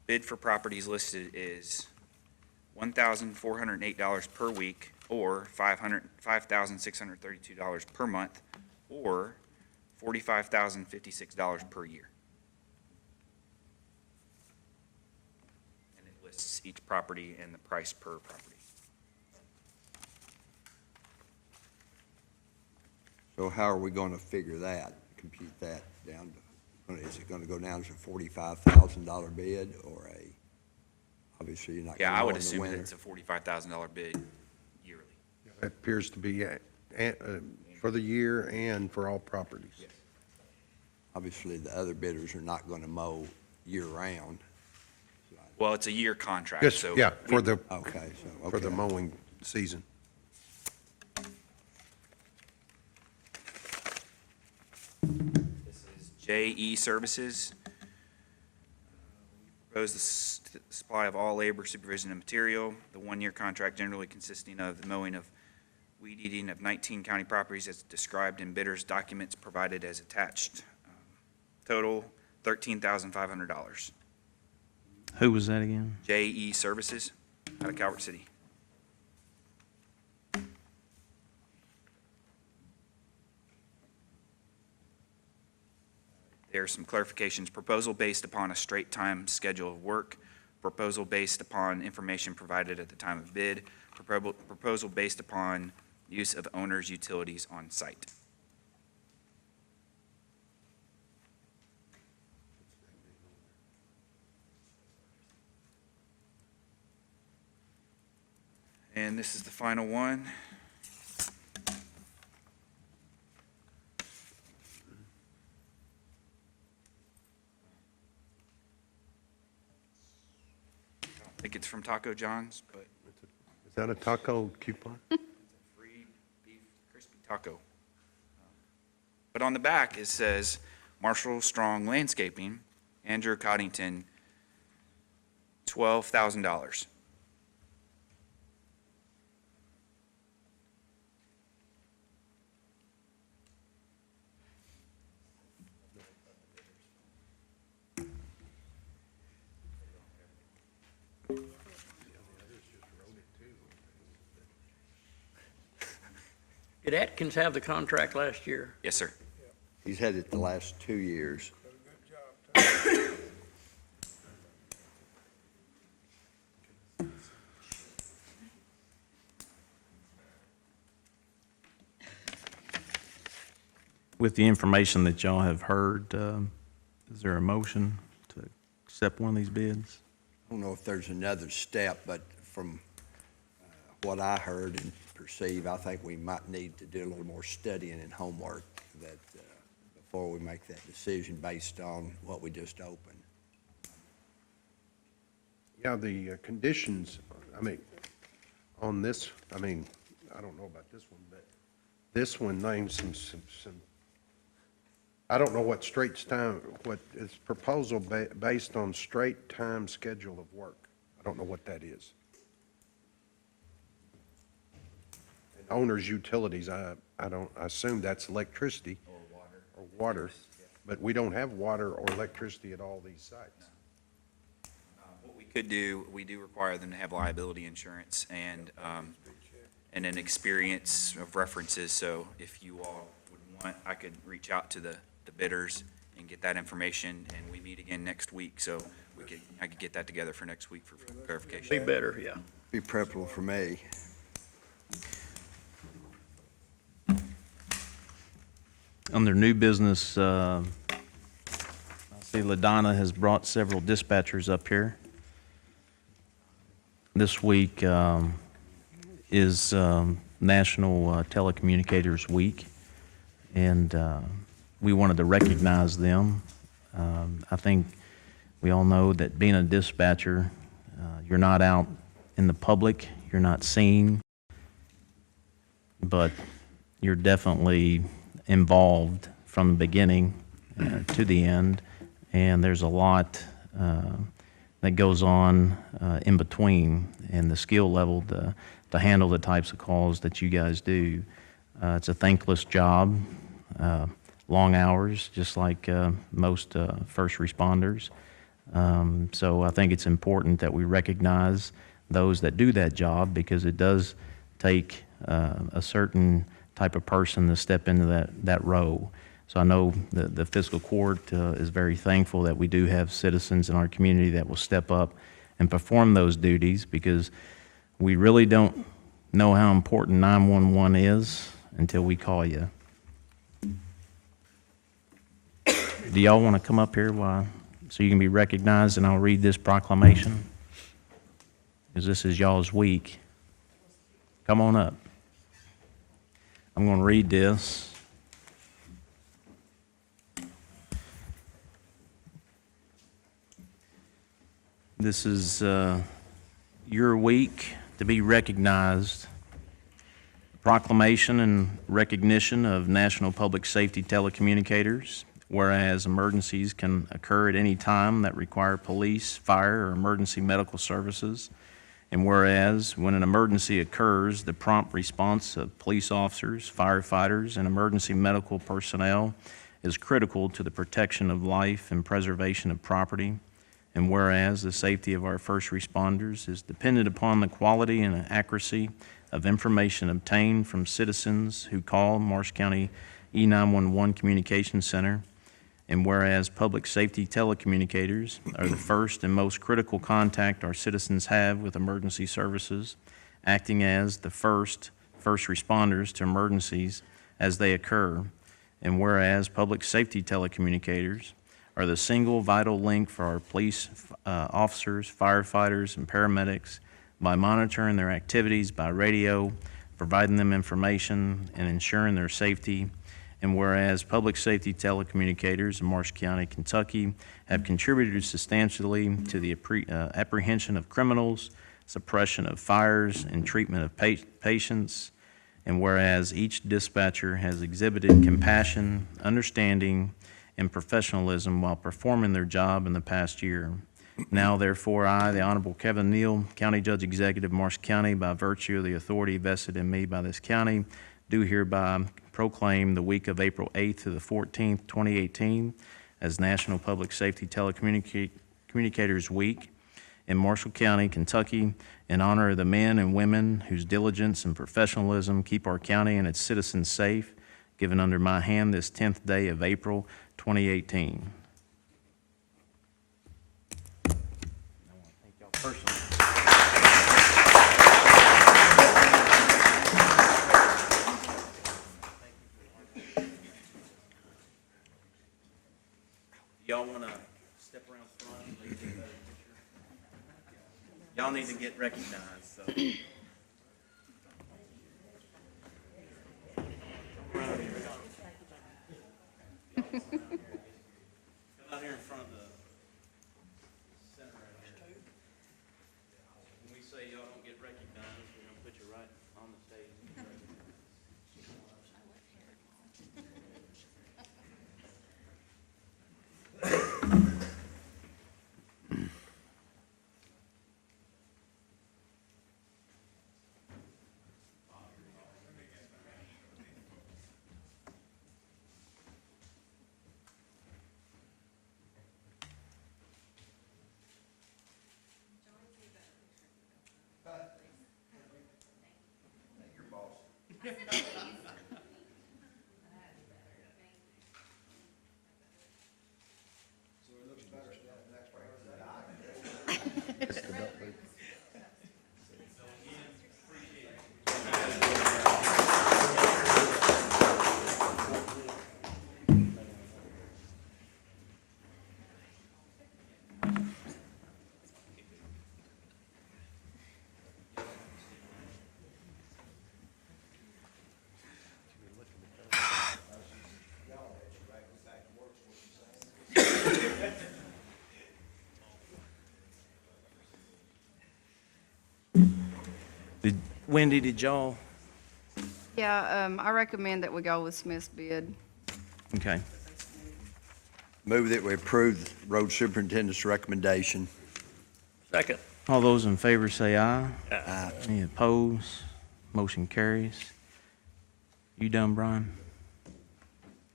Bid for properties listed is $1,408 per week, or $5,632 per month, or $45,056 per year. And it lists each property and the price per property. So how are we going to figure that, compute that down to, is it going to go down to a $45,000 bid or obviously you're not going to Yeah, I mow would in the assume that winter? it's a $45,000 bid yearly. That appears to be for the year and for all properties. Obviously, the other bidders are not going to mow year-round. Well, it's a year contract, Yes, so. yeah, for the, Okay, so, for the okay. mowing season. This is JE Services. Propose the supply of all labor, supervision, and material. The one-year contract generally consisting of the mowing of weed eating of 19 county properties as described in bidders' documents provided as attached. Total, $13,500. Who was that again? JE Services out of Calvert City. There's some clarifications. Proposal based upon a straight time schedule of work. Proposal based upon information provided at the time of bid. Proposal based upon use of owner's utilities on site. And this is the final one. I think it's from Taco John's, but Is that a taco coupon? free beef crispy taco. But on the back, it says Marshall Strong Landscaping, Andrew Coddington, $12,000. Did Atkins have the contract last year? Yes, sir. He's had it the last 2 years. With the information that y'all have heard, is there a motion to accept one of these bids? I don't know if there's another step, but from what I heard and perceive, I think we might need to do a little more studying and homework that, before we make that decision based on what we just opened. Yeah, the conditions, I mean, on this, I mean, I don't know about this one, but this one names some, I don't know what Straight's time, what is proposal based on straight time schedule of work. I don't know what that is. And owner's utilities, I assume that's electricity. Or water. But we don't have water or electricity at all these sites. What we could do, we do require them to have liability insurance and an experience of references. So if you all would want, I could reach out to the bidders and get that information, and we meet again next week, so I could get that together for next week for clarification. Be better, yeah. Be preferable for me. Under new business, I see LaDonna has brought several dispatchers up here. This week is National Telecommunicators Week, and we wanted to recognize them. I think we all know that being a dispatcher, you're not out in the public, you're not seen, but you're definitely involved from the beginning to the end, and there's a lot that goes on in between, and the skill level to handle the types of calls that you guys do. It's a thankless job, long hours, just like most first responders. So I think it's important that we recognize those that do that job, because it does take a certain type of person to step into that role. So I know the Fiscal Court is very thankful that we do have citizens in our community that will step up and perform those duties, because we really don't know how important 911 is until we call you. Do y'all want to come up here so you can be recognized, and I'll read this proclamation? Because this is y'all's week. Come on up. I'm going to read this. This is your week to be recognized. Proclamation and recognition of National Public Safety Telecommunicators. Whereas emergencies can occur at any time that require police, fire, or emergency medical services. And whereas when an emergency occurs, the prompt response of police officers, firefighters, and emergency medical personnel is critical to the protection of life and preservation of property. And whereas the safety of our first responders is dependent upon the quality and accuracy of information obtained from citizens who call Marshall County E911 Communications Center. And whereas public safety telecommunicators are the first and most critical contact our citizens have with emergency services, acting as the first first responders to emergencies as they occur. And whereas public safety telecommunicators are the single vital link for our police officers, firefighters, and paramedics by monitoring their activities by radio, providing them information, and ensuring their safety. And whereas public safety telecommunicators in Marshall County, Kentucky have contributed substantially to the apprehension of criminals, suppression of fires, and treatment of patients. And whereas each dispatcher has exhibited compassion, understanding, and professionalism while performing their job in the past year. Now therefore, I, the Honorable Kevin Neal, County Judge Executive, Marshall County, by virtue of the authority vested in me by this county, do hereby proclaim the week of April 8th to the 14th, 2018 as National Public Safety Telecommunicators Week in Marshall County, Kentucky, in honor of the men and women whose diligence and professionalism keep our county and its citizens safe, given under my hand this 10th day of April 2018. I want to thank y'all personally. Y'all want to step around front and leave a better picture? Y'all need to get recognized, so. Come out here in front of the center right here. When we say y'all don't get recognized, we're gonna put you right on the stage. Wendy, did y'all? Yeah, I recommend that we go with Smith's bid. Okay. Move that we approve the road superintendent's recommendation. Second. All those in favor say aye. Aye. Any opposed? Motion carries. You done, Brian?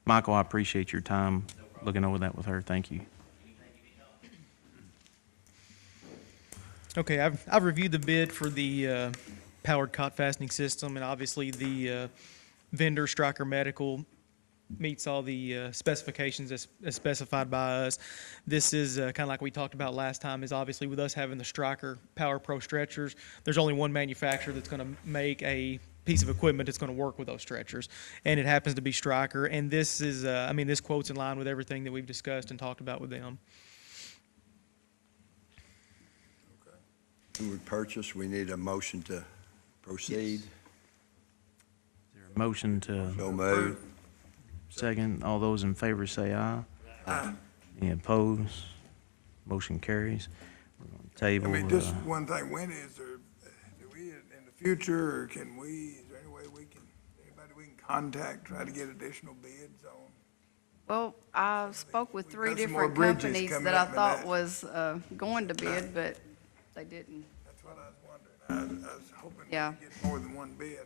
Michael, I appreciate your time looking over that with her. Thank you. Okay, I've reviewed the bid for the powered cot fastening system, and obviously the vendor, Stryker Medical, meets all the specifications as specified by us. This is kind of like we talked about last time, is obviously with us having the Stryker Power Pro stretchers, there's only one manufacturer that's going to make a piece of equipment that's going to work with those stretchers, and it happens to be Stryker. And this is, I mean, this quote's in line with everything that we've discussed and talked about with them. Who would purchase? We need a motion to proceed. Motion to So moved. second. All those in favor say aye. Aye. Any opposed? Motion carries. We're going to I table. mean, just one thing, Wendy, is there, do we, in the future, or can we, is there any way we can, anybody we can contact, try to get additional bids on? Well, I spoke with three got some more different bridges companies coming that I up in thought that. was going to bid, but they didn't. That's what I was wondering. I was hoping Yeah. we could get more than one bid.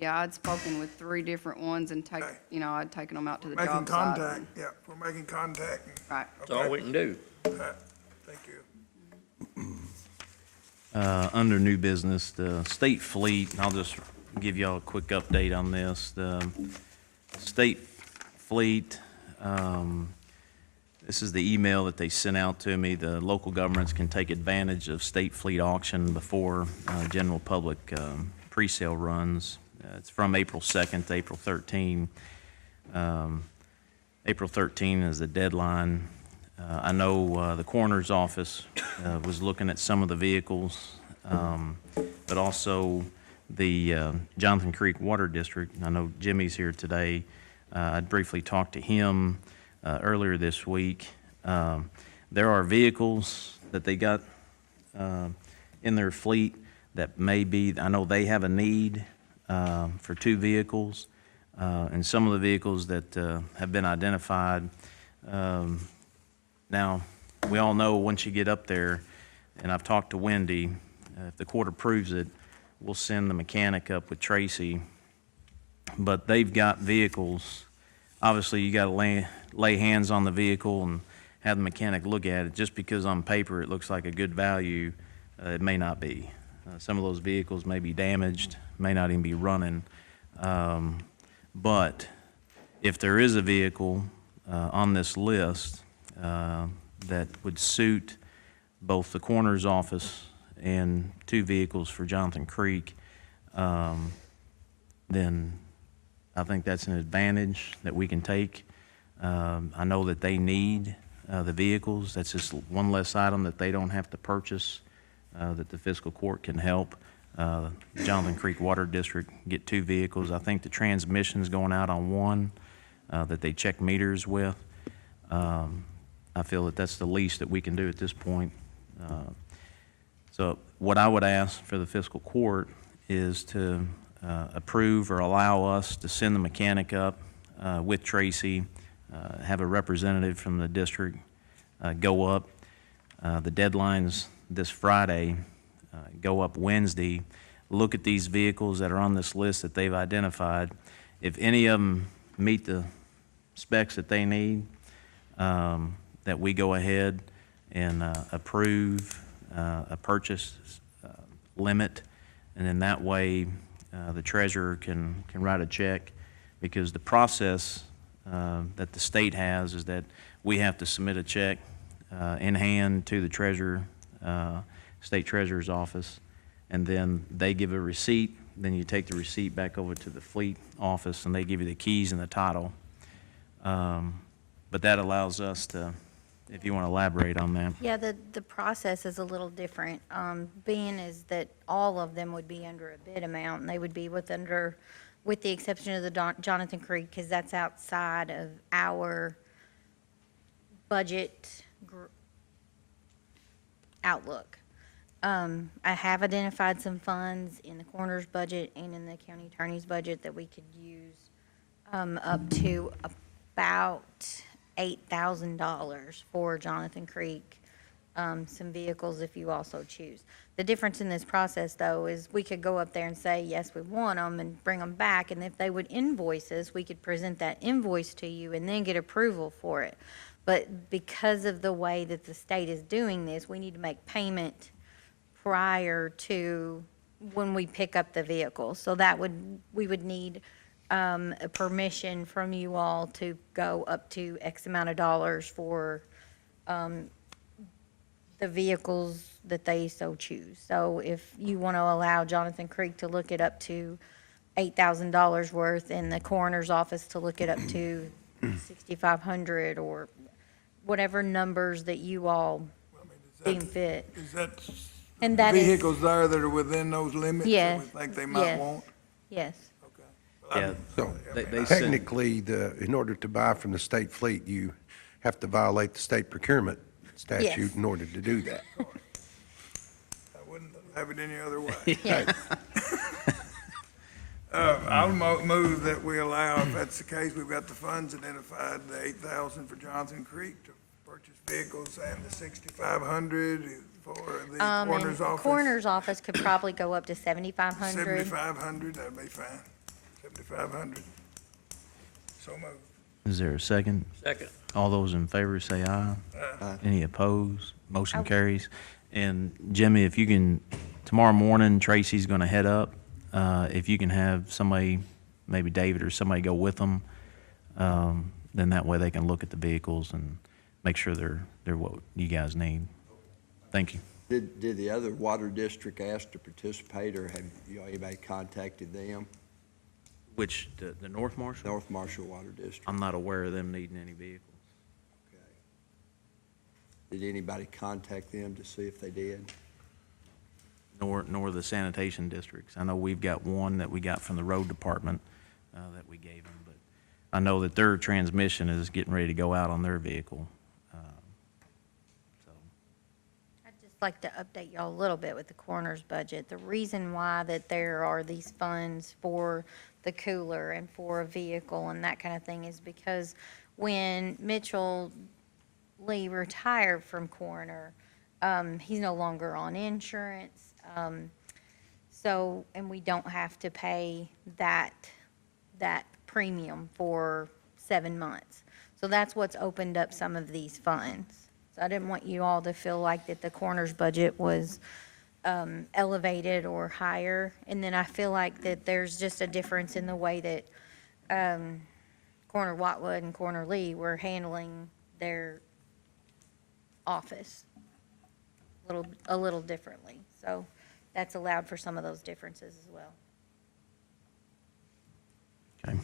Yeah, I'd spoken with three different ones and Okay. I'd taken them out to the Making job site. contact, yeah, we're making contact. and- Right. That's all we can do. All right, thank you. Under new business, the state fleet, I'll just give y'all a quick update on this. The state fleet, this is the email that they sent out to me. The local governments can take advantage of state fleet auction before general public pre-sale runs. It's from April 2nd to April 13. April 13 is the deadline. I know the coroner's office was looking at some of the vehicles, but also the Johnson Creek Water District. I know Jimmy's here today. I'd briefly talked to him earlier this week. There are vehicles that they got in their fleet that may be, I know they have a need for 2 vehicles, and some of the vehicles that have been identified. Now, we all know once you get up there, and I've talked to Wendy, if the court approves it, we'll send the mechanic up with Tracy. But they've got vehicles, obviously you gotta lay hands on the vehicle and have the mechanic look at it. Just because on paper it looks like a good value, it may not be. Some of those vehicles may be damaged, may not even be running. But if there is a vehicle on this list that would suit both the coroner's office and 2 vehicles for Johnson Creek, then I think that's an advantage that we can take. I know that they need the vehicles. That's just one less item that they don't have to purchase, that the fiscal court can help. Johnson Creek Water District get 2 vehicles. I think the transmission's going out on one that they check meters with. I feel that that's the least that we can do at this point. So what I would ask for the fiscal court is to approve or allow us to send the mechanic up with Tracy, have a representative from the district go up. The deadline's this Friday, go up Wednesday, look at these vehicles that are on this list that they've identified. If any of them meet the specs that they need, that we go ahead and approve a purchase limit, and then that way the treasurer can write a check, because the process that the state has is that we have to submit a check in hand to the treasurer, state treasurer's office, and then they give a receipt. Then you take the receipt back over to the fleet office and they give you the keys and the title. But that allows us to, if you want to elaborate on that. Yeah, the process is a little different, being is that all of them would be under a bid amount, and they would be with the exception of the Jonathan Creek, because that's outside of our budget outlook. I have identified some funds in the coroner's budget and in the county attorney's budget that we could use up to about $8,000 for Jonathan Creek, some vehicles if you also choose. The difference in this process, though, is we could go up there and say, yes, we want them, and bring them back, and if they would invoice us, we could present that invoice to you and then get approval for it. But because of the way that the state is doing this, we need to make payment prior to when we pick up the vehicle. So we would need a permission from you all to go up to X amount of dollars for the vehicles that they so choose. So if you want to allow Jonathan Creek to look it up to $8,000 worth, and the coroner's office to look it up to $6,500, or whatever numbers that you all deem fit. Is that And that is, vehicles there that are within those limits yes, that we think they might yes, want? yes. Yeah, So they send, technically, in order to buy from the state fleet, you have to violate the state procurement statute in order to do that. I wouldn't have it any other way. Yes. I'll move that we allow, if that's the case, we've got the funds identified, the 8,000 for Johnson Creek to purchase vehicles, and the 6,500 for the coroner's office. Coroner's office could probably go up to 7,500. 7,500, that'd be fine. 7,500. So moved. is there a second? Second. All those in favor say aye. Any opposed? Motion carries. And Jimmy, if you can, tomorrow morning, Tracy's going to head up. If you can have somebody, maybe David or somebody, go with them, then that way they can look at the vehicles and make sure they're what you guys need. Thank you. Did the other water district ask to participate, or have anybody contacted them? Which, the North Marshall? North Marshall Water District. I'm not aware of them needing any vehicles. Did anybody contact them to see if they did? Nor the sanitation districts. I know we've got one that we got from the road department, that we gave them, but I know that their transmission is getting ready to go out on their vehicle. So, I'd just like to update y'all a little bit with the coroner's budget. The reason why that there are these funds for the cooler and for a vehicle and that kind of thing is because when Mitchell Lee retired from coroner, he's no longer on insurance. So, and we don't have to pay that premium for 7 months. So that's what's opened up some of these funds. So I didn't want you all to feel like that the coroner's budget was elevated or higher. And then I feel like that there's just a difference in the way that Coroner Watwood and Coroner Lee were handling their office a little differently. So that's allowed for some of those differences as well. okay.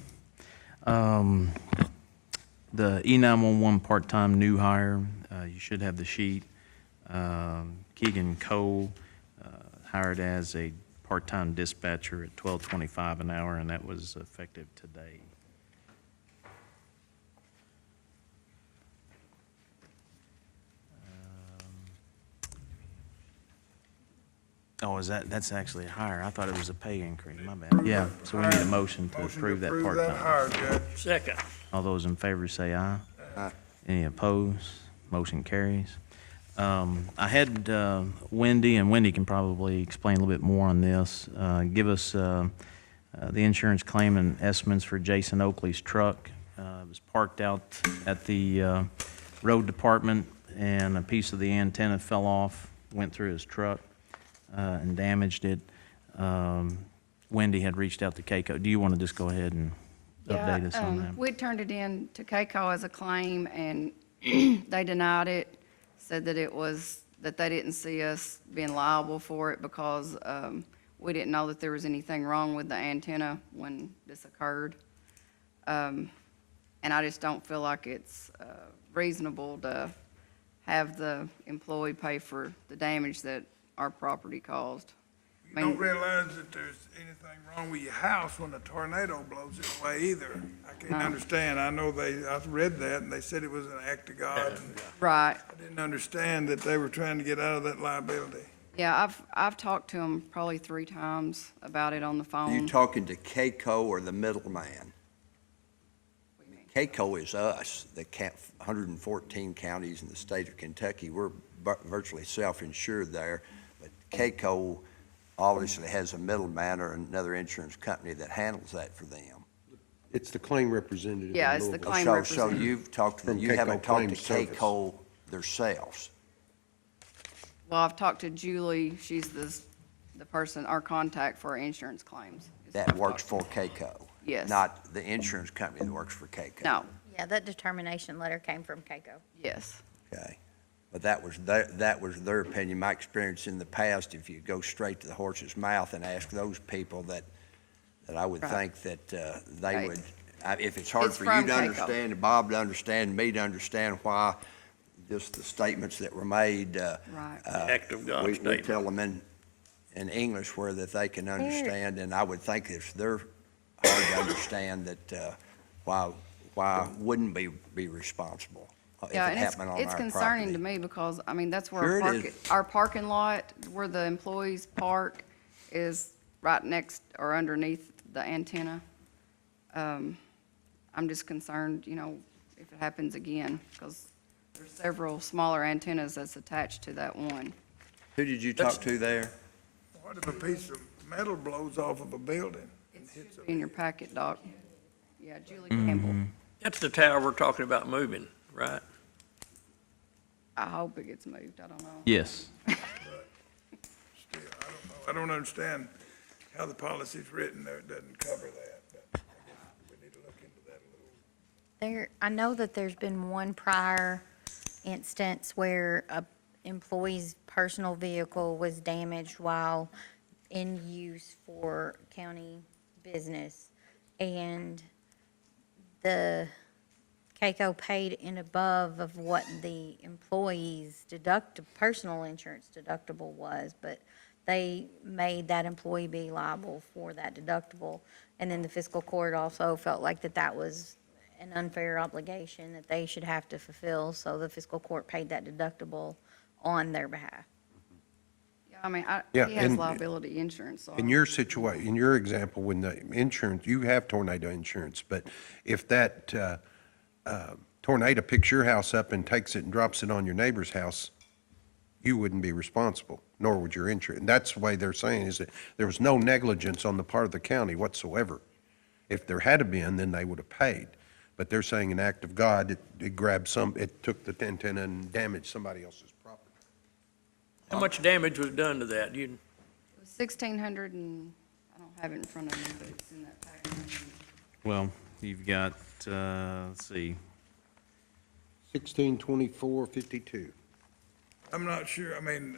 The E911 part-time new hire, you should have the sheet. Keegan Cole, hired as a part-time dispatcher at $12.25 an hour, and that was effective today. Oh, that's actually higher. I thought it was a pay increase, my bad. Yeah, so we need a motion to approve that part-time. hire, Judge. Second. All those in favor say aye. Aye. Any opposed? Motion carries. I had Wendy, and Wendy can probably explain a little bit more on this, give us the insurance claim and estimates for Jason Oakley's truck. It was parked out at the road department, and a piece of the antenna fell off, went through his truck, and damaged it. Wendy had reached out to Keiko. Do you want to just go ahead and update us on that? We turned it in to KCO as a claim, and they denied it, said that that they didn't see us being liable for it because we didn't know that there was anything wrong with the antenna when this occurred. And I just don't feel like it's reasonable to have the employee pay for the damage that our property caused. You don't realize that there's anything wrong with your house when a tornado blows it away either. I can't understand. I read that, and they said it was an act of God. and Right. I didn't understand that they were trying to get out of that liability. Yeah, I've talked to them probably 3 times about it on the Are you phone. talking to Keiko or the middleman? Keiko is us, the 114 counties in the state of Kentucky. We're virtually self-insured there, but Keiko obviously has a middleman or another insurance company that handles that for them. It's the claim representative. in Yeah, it's the Louisville. claim So representative. you've talked to them, From you haven't Keiko talked to Claims Service. Keiko themselves? Well, I've talked to Julie. She's the person, our contact for our insurance claims. is who That I've works talked for Keiko? Yes. Not the insurance company that works for Keiko? to. No, Yeah, that determination letter came from Keiko. yes. Okay, but that was their opinion. My experience in the past, if you go straight to the horse's mouth and ask those people, that I would Right. think that they Right. would, if it's hard It's for you from to Keiko. understand, and Bob to understand, me to understand why, just the statements that were made. Right. Act of God We statement. tell them in English where that they can understand, and I would think it's their hard to understand that why wouldn't be responsible if it Yeah, and happened on our property. it's concerning to me because, I mean, that's where Sure our it is. our parking lot, where the employees park, is right next or underneath the antenna. I'm just concerned, if it happens again, because there's several smaller antennas that's attached to that one. Who did you talk to there? What if a piece of metal blows off of a building? and hits a- In your packet, Doc. Yeah, Julie Campbell. That's the tower we're talking about moving, right? I hope it gets moved, I don't know. Yes. Still, I don't understand how the policy's written there. It doesn't cover that, but I guess we need to look into that a little. I know that there's been one prior instance where a employee's personal vehicle was damaged while in use for county business. and the CAECO paid in above of what the employee's personal insurance deductible was, but they made that employee be liable for that deductible. And then the fiscal court also felt like that was an unfair obligation that they should have to fulfill, so the fiscal court paid that deductible on their behalf. Yeah, I mean, Yeah, he has and- liability insurance, so. In your situation, in your example, when the insurance, you have tornado insurance, but if that tornado picks your house up and takes it and drops it on your neighbor's house, you wouldn't be responsible, nor would your insurance. And that's the way they're saying, is that there was no negligence on the part of the county whatsoever. If there had been, then they would have paid. But they're saying an act of God, it grabbed it took the antenna and damaged somebody else's property. How much damage was done to that? You, 1,600 and, I don't have it in front of me, but it's in that package. Well, you've got, let's see, 1624.52. I'm not sure, I mean,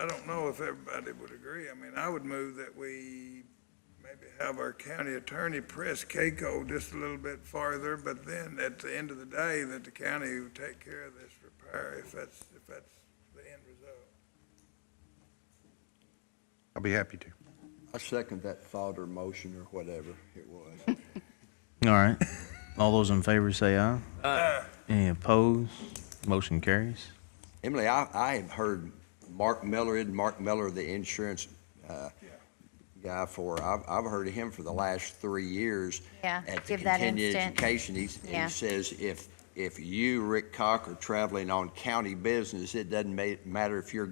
I don't know if everybody would agree. I mean, I would move that we maybe have our county attorney press CAECO just a little bit farther, but then at the end of the day, that the county would take care of this repair if that's the end result. I'll be happy to. I second that fodder motion or whatever it was. all right. All those in favor say aye. Aye. Any opposed? Motion carries. Emily, I had heard Mark Miller, the insurance guy I've heard of him for the last 3 years. Yeah, At the give that continued instant. education, Yeah. he says if you, Rick Cock, are traveling on county business, it doesn't matter if you're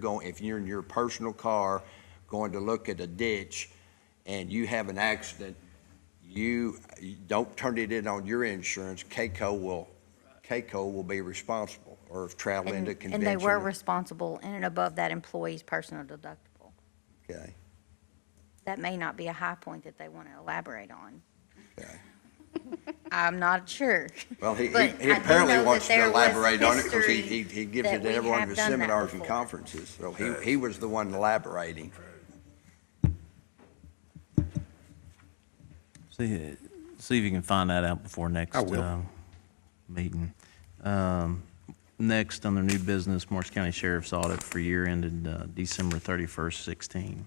in your personal car going to look at a ditch and you have an accident, you don't turn it in on your insurance, CAECO will be responsible, or if traveling to convention. And they were responsible in and above that employee's personal deductible. Okay, That may not be a high point that they want to elaborate on. okay. I'm not sure. Well, he But I do apparently know wants that to there was elaborate on it because he history gives that it to we everyone have at his done that seminars and before. conferences. So he was the one elaborating. See if you can find that out before next, I will. meeting. Next, on the new business, Morris County Sheriff's audit for year ended, December 31st, 16.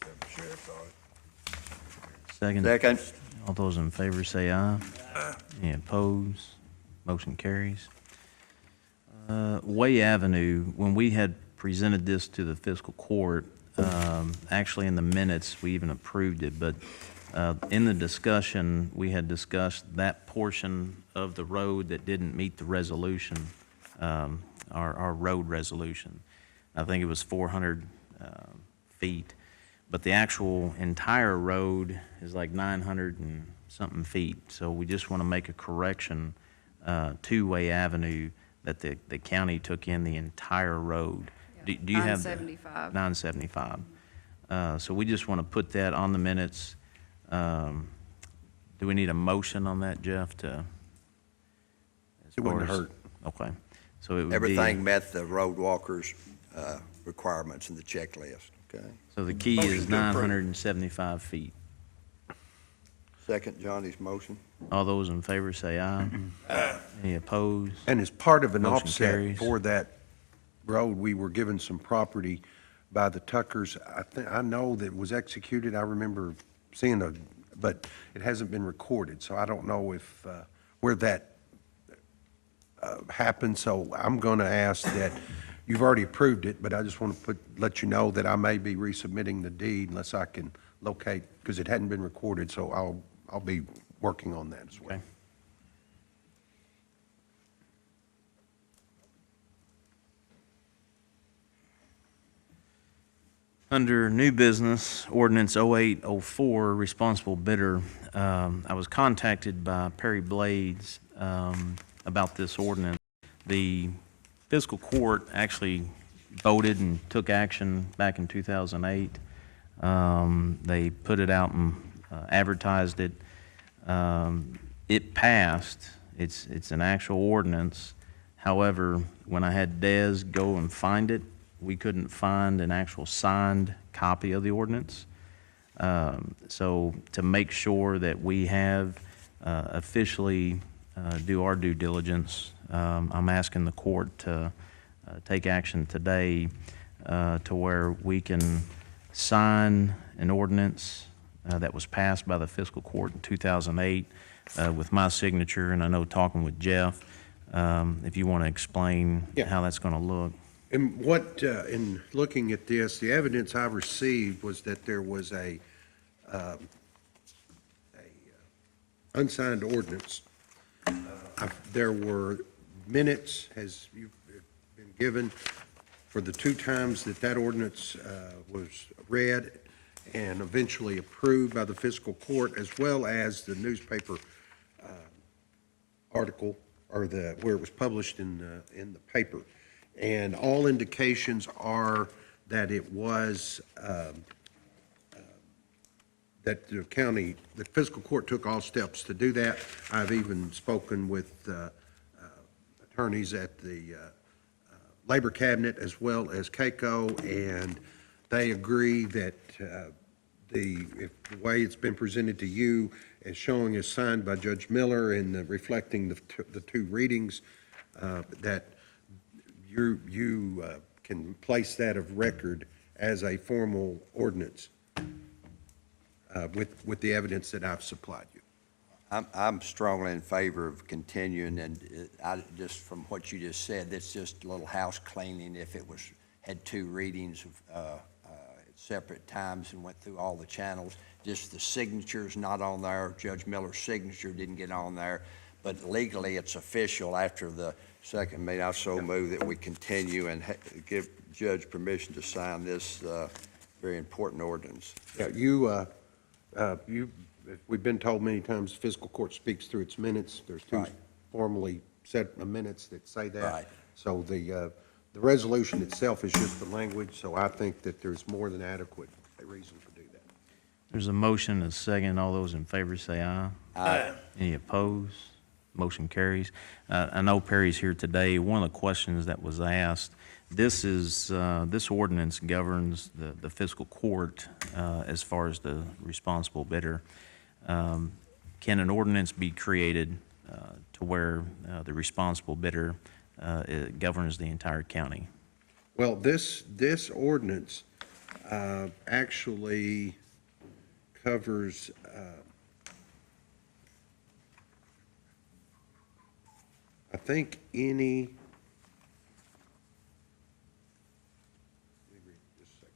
Except the sheriff's audit. Second. Second. All those in favor say aye. Any opposed? Motion carries. Way Avenue, when we had presented this to the fiscal court, actually in the minutes, we even approved it, but in the discussion, we had discussed that portion of the road that didn't meet the resolution, our road resolution. I think it was 400 feet, but the actual entire road is like 900 and something feet. So we just want to make a correction to Way Avenue that the county took in the entire road. Do you have? 975. 975. So we just want to put that on the minutes. Do we need a motion on that, Jeff, to? as It wouldn't far as- hurt. Okay. So it would be. Everything met the road walkers' requirements in the checklist, okay? So the key Motion is to approve. 975 feet. Second Johnny's motion. All those in favor say aye. Any opposed? And as part of an Motion offset carries. for that road, we were given some property by the Tuckers. I know that was executed. I remember seeing but it hasn't been recorded, so I don't know if, where that happened. So I'm gonna ask that, you've already approved it, but I just want to let you know that I may be resubmitting the deed unless I can locate, because it hadn't been recorded, so I'll be working on that as well. Okay. Under new business, ordinance 0804, responsible bidder, I was contacted by Perry Blades about this ordinance. The fiscal court actually voted and took action back in 2008. They put it out and advertised it. It passed. It's an actual ordinance. However, when I had Des go and find it, we couldn't find an actual signed copy of the ordinance. So to make sure that we have officially do our due diligence, I'm asking the court to take action today to where we can sign an ordinance that was passed by the Fiscal Court in 2008 with my signature, and I know talking with Jeff, if you want to explain Yeah. how that's going to look. And what, in looking at this, the evidence I received was that there was a unsigned ordinance. There were minutes, as you've been given, for the two times that that ordinance was read and eventually approved by the fiscal court, as well as the newspaper article, or where it was published in the paper. And all indications are that it was, that the fiscal court took all steps to do that. I've even spoken with attorneys at the Labor Cabinet as well as CAECO, and they agree that the way it's been presented to you as showing as signed by Judge Miller and reflecting the two readings, that you can place that of record as a formal ordinance with the evidence that I've supplied you. I'm strongly in favor of continuing, and just from what you just said, it's just a little house cleaning if it had two readings at separate times and went through all the channels. Just the signature's not on there. Judge Miller's signature didn't get on there, but legally it's official after the second meeting. I so move that we continue and give Judge permission to sign this very important ordinance. Yeah, we've been told many times the fiscal court speaks through its minutes. There's two Right. formally set minutes that say that. Right. So the resolution itself is just the language, so I think that there's more than adequate reason to do that. There's a motion, a second. All those in favor say aye. Aye. Any opposed? Motion carries. I know Perry's here today. One of the questions that was asked, this ordinance governs the fiscal court as far as the responsible bidder. Can an ordinance be created to where the responsible bidder it governs the entire county? Well, this ordinance actually covers I think any. Let me read this a second.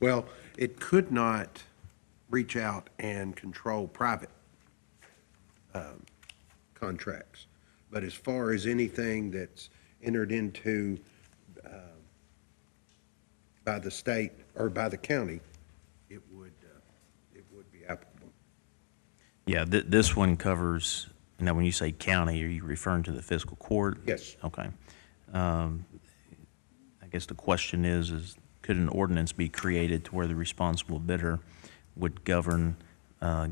Well, it could not reach out and control private contracts. But as far as anything that's entered into by the state or by the county, it would be applicable. Yeah, this one covers, when you say county, are you referring to the fiscal court? Yes. Okay. I guess the question is could an ordinance be created to where the responsible bidder would govern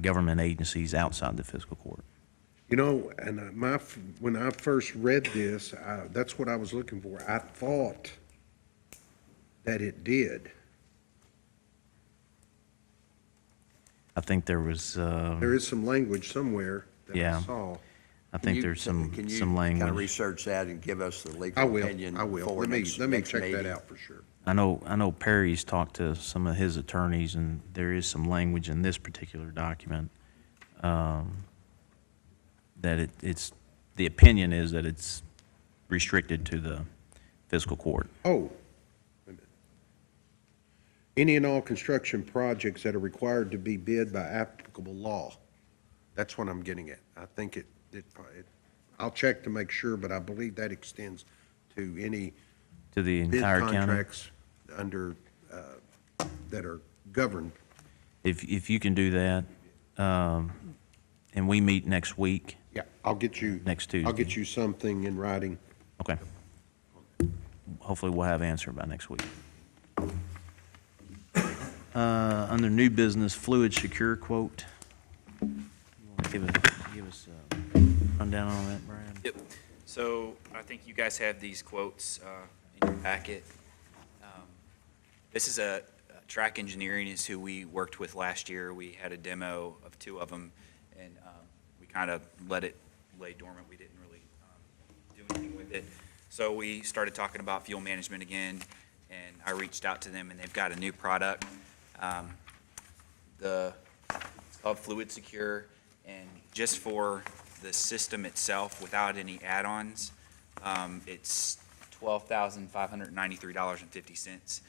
government agencies outside the fiscal court? You know, and when I first read this, that's what I was looking for. I thought that it did. I think there was, There is some language somewhere that I Yeah. saw. I think there's some Can you language. kind of research that and give us the I legal will, opinion? I will. before Let me next check that meeting? out for sure. I know Perry's talked to some of his attorneys, and there is some language in this particular document that it's, the opinion is that it's restricted to the fiscal court. Oh, wait a minute. Any and all construction projects that are required to be bid by applicable law. That's what I'm getting at. I think I'll check to make sure, but I believe that extends to any To the bid entire county? contracts under, that are governed. If you can do that, And we meet next week? Yeah, I'll get you. Next Tuesday. I'll get you something in writing. Okay. Hopefully we'll have an answer by next week. Under new business, fluid secure quote. You wanna give us a rundown on that, Brad? Yep. So I think you guys have these quotes in your packet. This is Track Engineering is who we worked with last year. We had a demo of 2 of them, and we kind of let it lay dormant. We didn't really do anything with it. So we started talking about fuel management again, and I reached out to them, and they've got a new product. It's called Fluid Secure, and just for the system itself, without any add-ons, it's $12,593.50.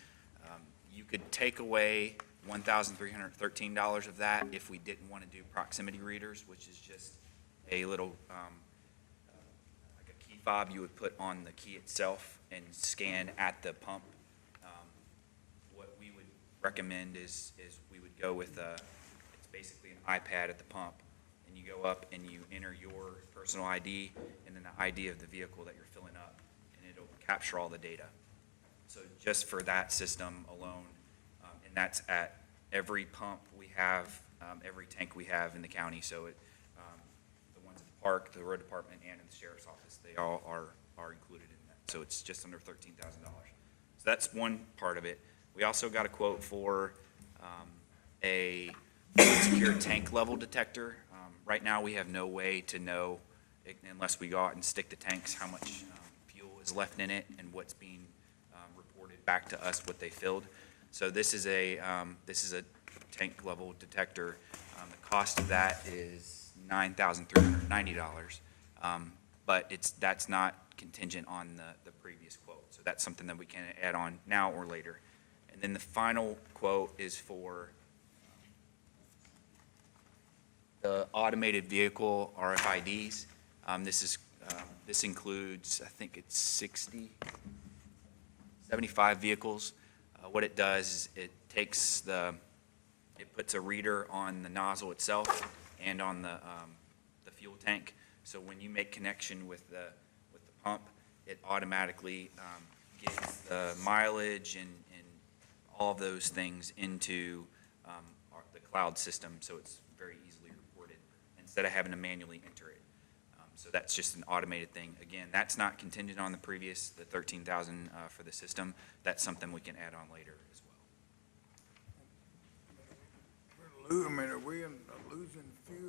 You could take away $1,313 of that if we didn't want to do proximity readers, which is just a little, like a key fob you would put on the key itself and scan at the pump. What we would recommend is we would go with, it's basically an iPad at the pump, and you go up and you enter your personal ID and then the ID of the vehicle that you're filling up, and it'll capture all the data. So just for that system alone, and that's at every pump we have, every tank we have in the county. So the ones at the park, the road department, and in the sheriff's office, they all are included in that. So it's just under $13,000. So that's one part of it. We also got a quote for a secure tank level detector. Right now, we have no way to know, unless we go out and stick the tanks, how much fuel is left in it and what's being reported back to us, what they filled. So this is a tank level detector. The cost of that is $9,390, but that's not contingent on the previous quote. So that's something that we can add on now or later. And then the final quote is for the automated vehicle RFIDs. This includes, I think it's 75 vehicles. What it does is it puts a reader on the nozzle itself and on the fuel tank. So when you make connection with the pump, it automatically gets the mileage and all of those things into the cloud system, so it's very easily reported instead of having to manually enter it. So that's just an automated thing. Again, that's not contingent on the $13,000 for the system. That's something we can add on later as well. I mean, are we losing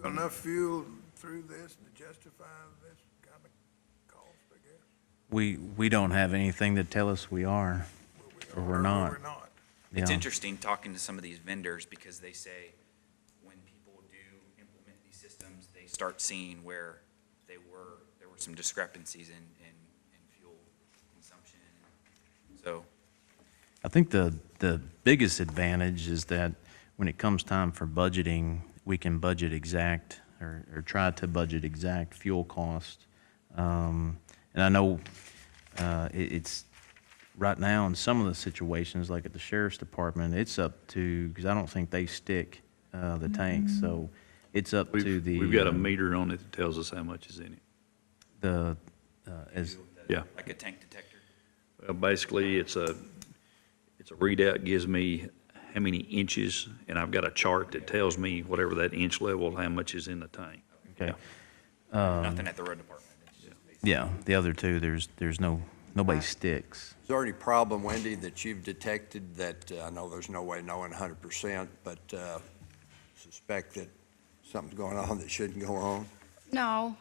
enough fuel through this to justify this kind of cost, I guess? We don't have anything to tell us we are, or we're not. We're not. It's Yeah. interesting talking to some of these vendors because they say when people do implement these systems, they start seeing where there were some discrepancies in fuel consumption. So I think the biggest advantage is that when it comes time for budgeting, we can budget exact, or try to budget exact fuel cost. And I know it's, right now, in some of the situations, like at the sheriff's department, it's up to, because I don't think they stick the tanks, so it's up to the. We've got a meter on it that tells us how much is in it. Yeah. like a tank detector. Basically, it's a readout, gives me how many inches, and I've got a chart that tells me whatever that inch level, how much is in the tank. Okay. Nothing at the road department. It's just basically- Yeah, the other two, there's nobody sticks. Is there any problem, Wendy, that you've detected that, I know there's no way knowing 100%, but suspect that something's going on that shouldn't go on? No,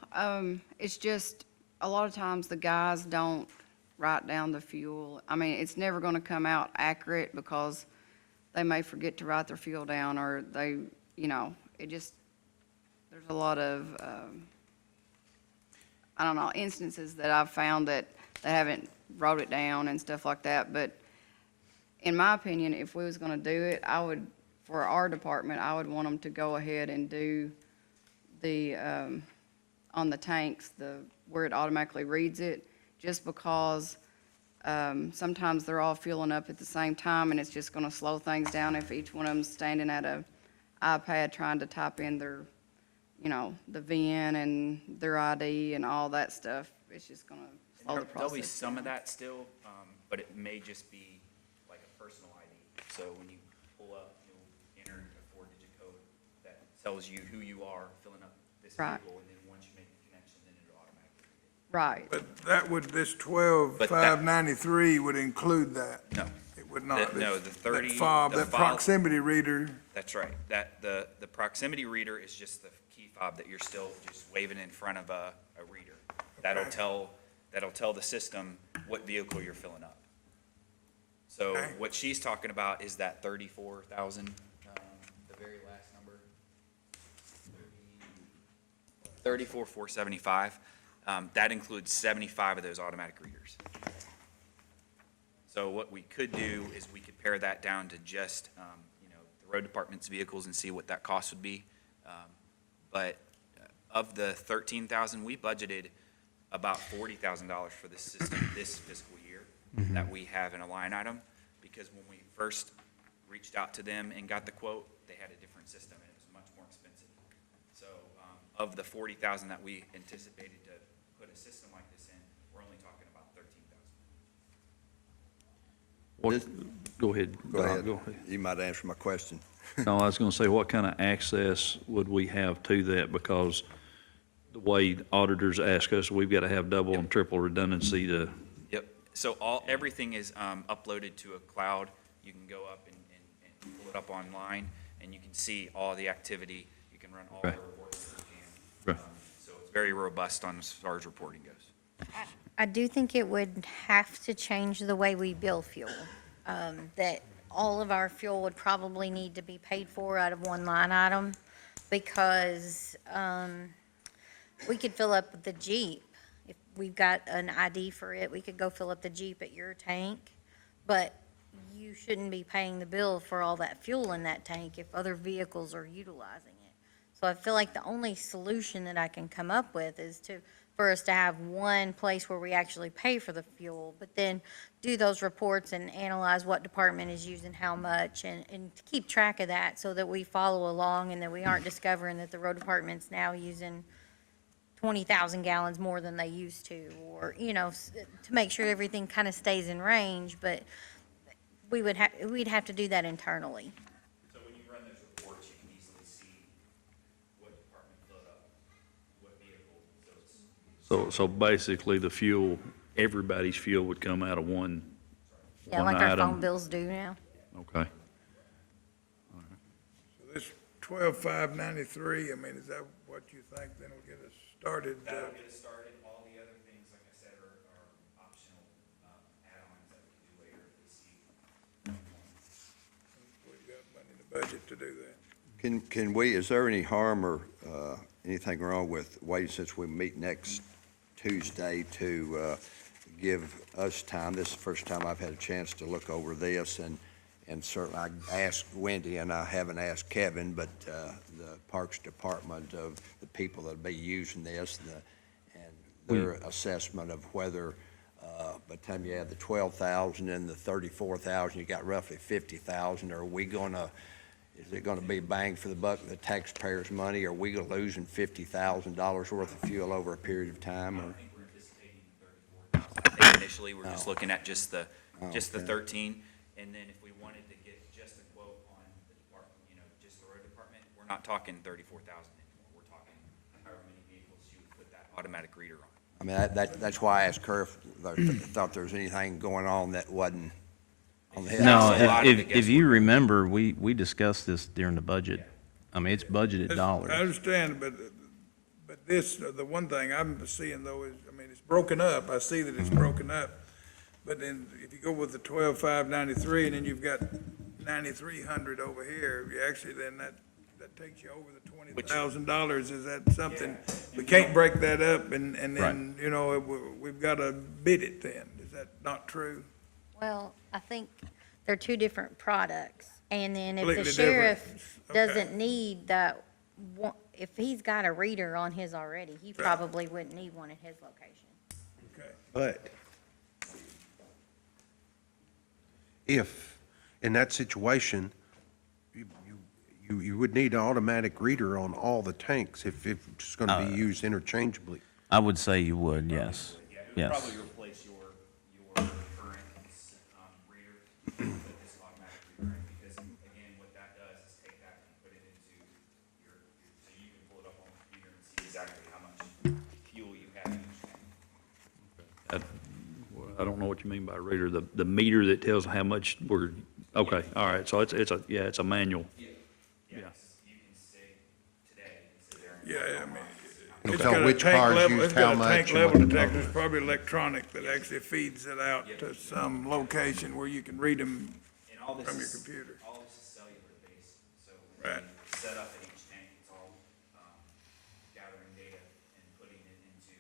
it's just, a lot of times the guys don't write down the fuel. I mean, it's never gonna come out accurate because they may forget to write their fuel down, or they, there's a lot of, I don't know, instances that I've found that they haven't wrote it down and stuff like that. But in my opinion, if we was gonna do it, for our department, I would want them to go ahead and do the, on the tanks, where it automatically reads it, just because sometimes they're all fueling up at the same time, and it's just gonna slow things down if each one of them's standing at a iPad trying to type in you know, the VIN and their ID and all that stuff. It's just gonna slow the There'll be process some of down. that still, but it may just be like a personal ID. So when you pull up, you'll enter a 4-digit code that tells you who you are filling up this Right. vehicle, and then once you make the connection, then it'll automatically read it. Right. But that would, this 12,593 would include that? No. It would not? No, the 30. That fob, the that fob- proximity reader, That's right. That, the proximity reader is just the key fob that you're still just waving in front of a reader. That'll tell the system what vehicle you're filling up. So Okay. what she's talking about is that 34,000, the very last number. 34,475. That includes 75 of those automatic readers. So what we could do is we could pare that down to just, the road department's vehicles and see what that cost would be. But of the 13,000, we budgeted about $40,000 for this system this fiscal year that we have in a line item. Because when we first reached out to them and got the quote, they had a different system and it was much more expensive. So of the 40,000 that we anticipated to put a system like this in, we're only talking about 13,000. Go ahead. Go Don, ahead. Go ahead. You might answer my question. No, I was gonna say, what kind of access would we have to that? Because the way auditors ask us, we've gotta have double and triple redundancy to, Yep, so everything is uploaded to a cloud. You can go up and pull it up online, and you can see all the activity. You can run all the Right. reports that you can. Right. So it's very robust on as far as reporting goes. I do think it would have to change the way we bill fuel. That all of our fuel would probably need to be paid for out of one line item because we could fill up the Jeep. If we've got an ID for it, we could go fill up the Jeep at your tank, but you shouldn't be paying the bill for all that fuel in that tank if other vehicles are utilizing it. So I feel like the only solution that I can come up with is for us to have one place where we actually pay for the fuel, but then do those reports and analyze what department is using how much and to keep track of that so that we follow along and that we aren't discovering that the road department's now using 20,000 gallons more than they used to, or, to make sure everything kind of stays in range, but we'd have to do that internally. So when you run those reports, you can easily see what department filled up, what vehicle, so it's. so basically the fuel, everybody's fuel would come out of one Yeah, One like our item. phone bills do now. Okay. so this 12,593, I mean, is that what you think then will get us started? That'll get us started. All the other things, like I said, are optional add-ons that we can do later if we see. We've got money in the budget to do that. Can we, is there any harm or anything wrong with waiting since we meet next Tuesday to give us time? This is the first time I've had a chance to look over this, and certainly I asked Wendy, and I haven't asked Kevin, but the Parks Department of the people that'll be using this and their assessment of whether by the time you add the 12,000 and the 34,000, you got roughly 50,000. Are we gonna, is it gonna be bang for the buck, the taxpayers' money? Are we losing $50,000 worth of fuel over a period of time? Or? I think we're anticipating 34,000. I think initially, we're just looking at just the okay. 13, and then if we wanted to get just a quote on the department, just the road department, we're not talking 34,000 anymore. We're talking however many vehicles you would put that automatic reader on. I mean, that's why I asked her if I thought there was anything going on that wasn't on the head. No, a lot of the if you remember, we discussed this during the budget. I mean, it's budgeted dollars. I understand, but this, the one thing I'm seeing though is, I mean, it's broken up. I see that it's broken up. But then if you go with the 12,593 and then you've got 9,300 over here, you actually then that takes you over the $20,000. Is that something? We can't break that up and then, we've got to bid it then. Is that not true? Well, I think they're two different products. And then if the Completely sheriff different. doesn't need that, if he's got a reader on his already, he probably wouldn't need one at his location. Okay. But if, in that situation, you You would need an automatic reader on all the tanks if it's gonna be used interchangeably. I would say you would, yes, yes. Probably replace your current, reader with this automatic reader, because again, what that does is take that and put it into so you can pull it up on the computer and see exactly how much fuel you have in each tank. I don't know what you mean by reader, the meter that tells how much we're, okay, all right, so it's a manual. You can say today, you can sit there and. Yeah, I mean, It'll it's tell got a which tank cars level, used it's got how a much tank and level what the detector, total it's probably electronic that actually feeds it out to some location where you can read them And all this from your is- computer. All this is cellular based, so when Right. you set up at each tank, it's all, gathering data and putting it into,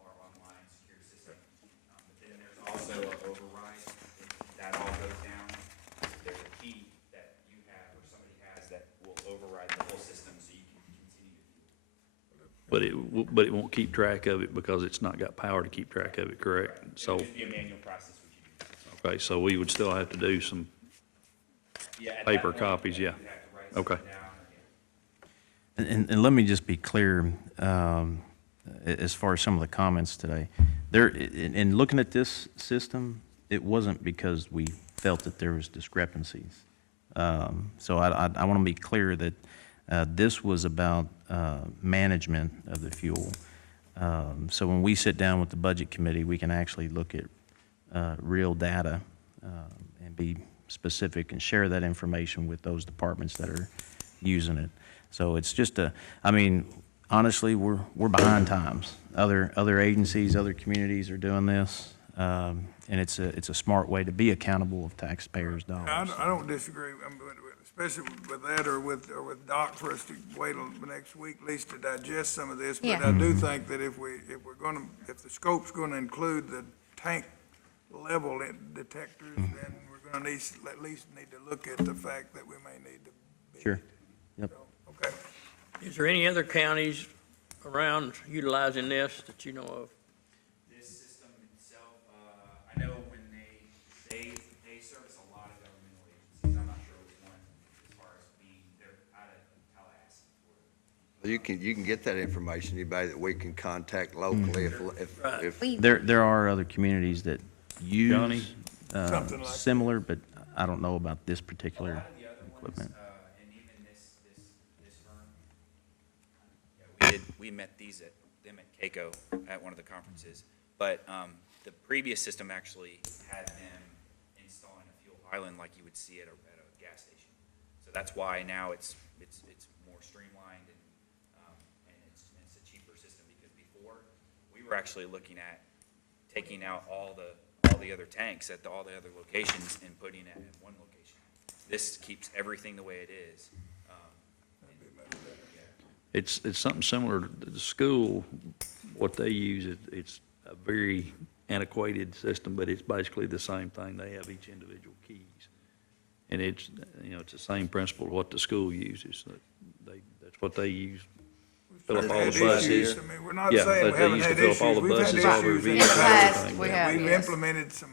our online secure system. But then there's also an override, if that all goes down, there's a key that you have or somebody has that will override the whole system so you can continue to fuel. But it won't keep track of it because it's not got power to keep track of it, correct? So, It'll just be a manual process, what you do. okay, so we would still have to do some Yeah, at that paper point, copies, yeah. you have to write something Okay. down, or, And let me just be clear, as far as some of the comments today. There, in looking at this system, it wasn't because we felt that there was discrepancies. So I want to be clear that this was about management of the fuel. So when we sit down with the budget committee, we can actually look at real data and be specific and share that information with those departments that are using it. So it's just I mean, honestly, we're behind times. Other agencies, other communities are doing this, and it's a smart way to be accountable of taxpayers' dollars. I don't disagree, especially with that or with Doc for us to wait till the next week at least to digest some of this. But Yeah. I do think that if the scope's gonna include the tank level detectors, then we're gonna at least need to look at the fact that we may need to. Sure. Yep. Okay. Is there any other counties around utilizing this that you know of? this system itself, I know when they service a lot of governmental agencies, I'm not sure which one, as far as they're out of Tallahassee. You can get that information, anybody that we can contact locally if We, There are other communities that Johnny? use Something like that. similar, but I don't know about this particular A lot of the other ones, equipment. and even this firm, yeah, we met them at KCO at one of the conferences. But, the previous system actually had them installing a fuel island like you would see at a gas station. So that's why now it's more streamlined and it's a cheaper system, because before, we were actually looking at taking out all the other tanks at all the other locations and putting it in one location. This keeps everything the way it is. It's something similar to the school, what they use, it's a very antiquated system, but it's basically the same thing. They have each individual keys. And it's, it's the same principle of what the school uses. That's what they use. Fill up all the Had buses. issues. I mean, we're not Yeah, saying but we they haven't used to had fill up all issues. the We've had buses, all the issues in reviews, the and past. everything. We have, We've yes. implemented some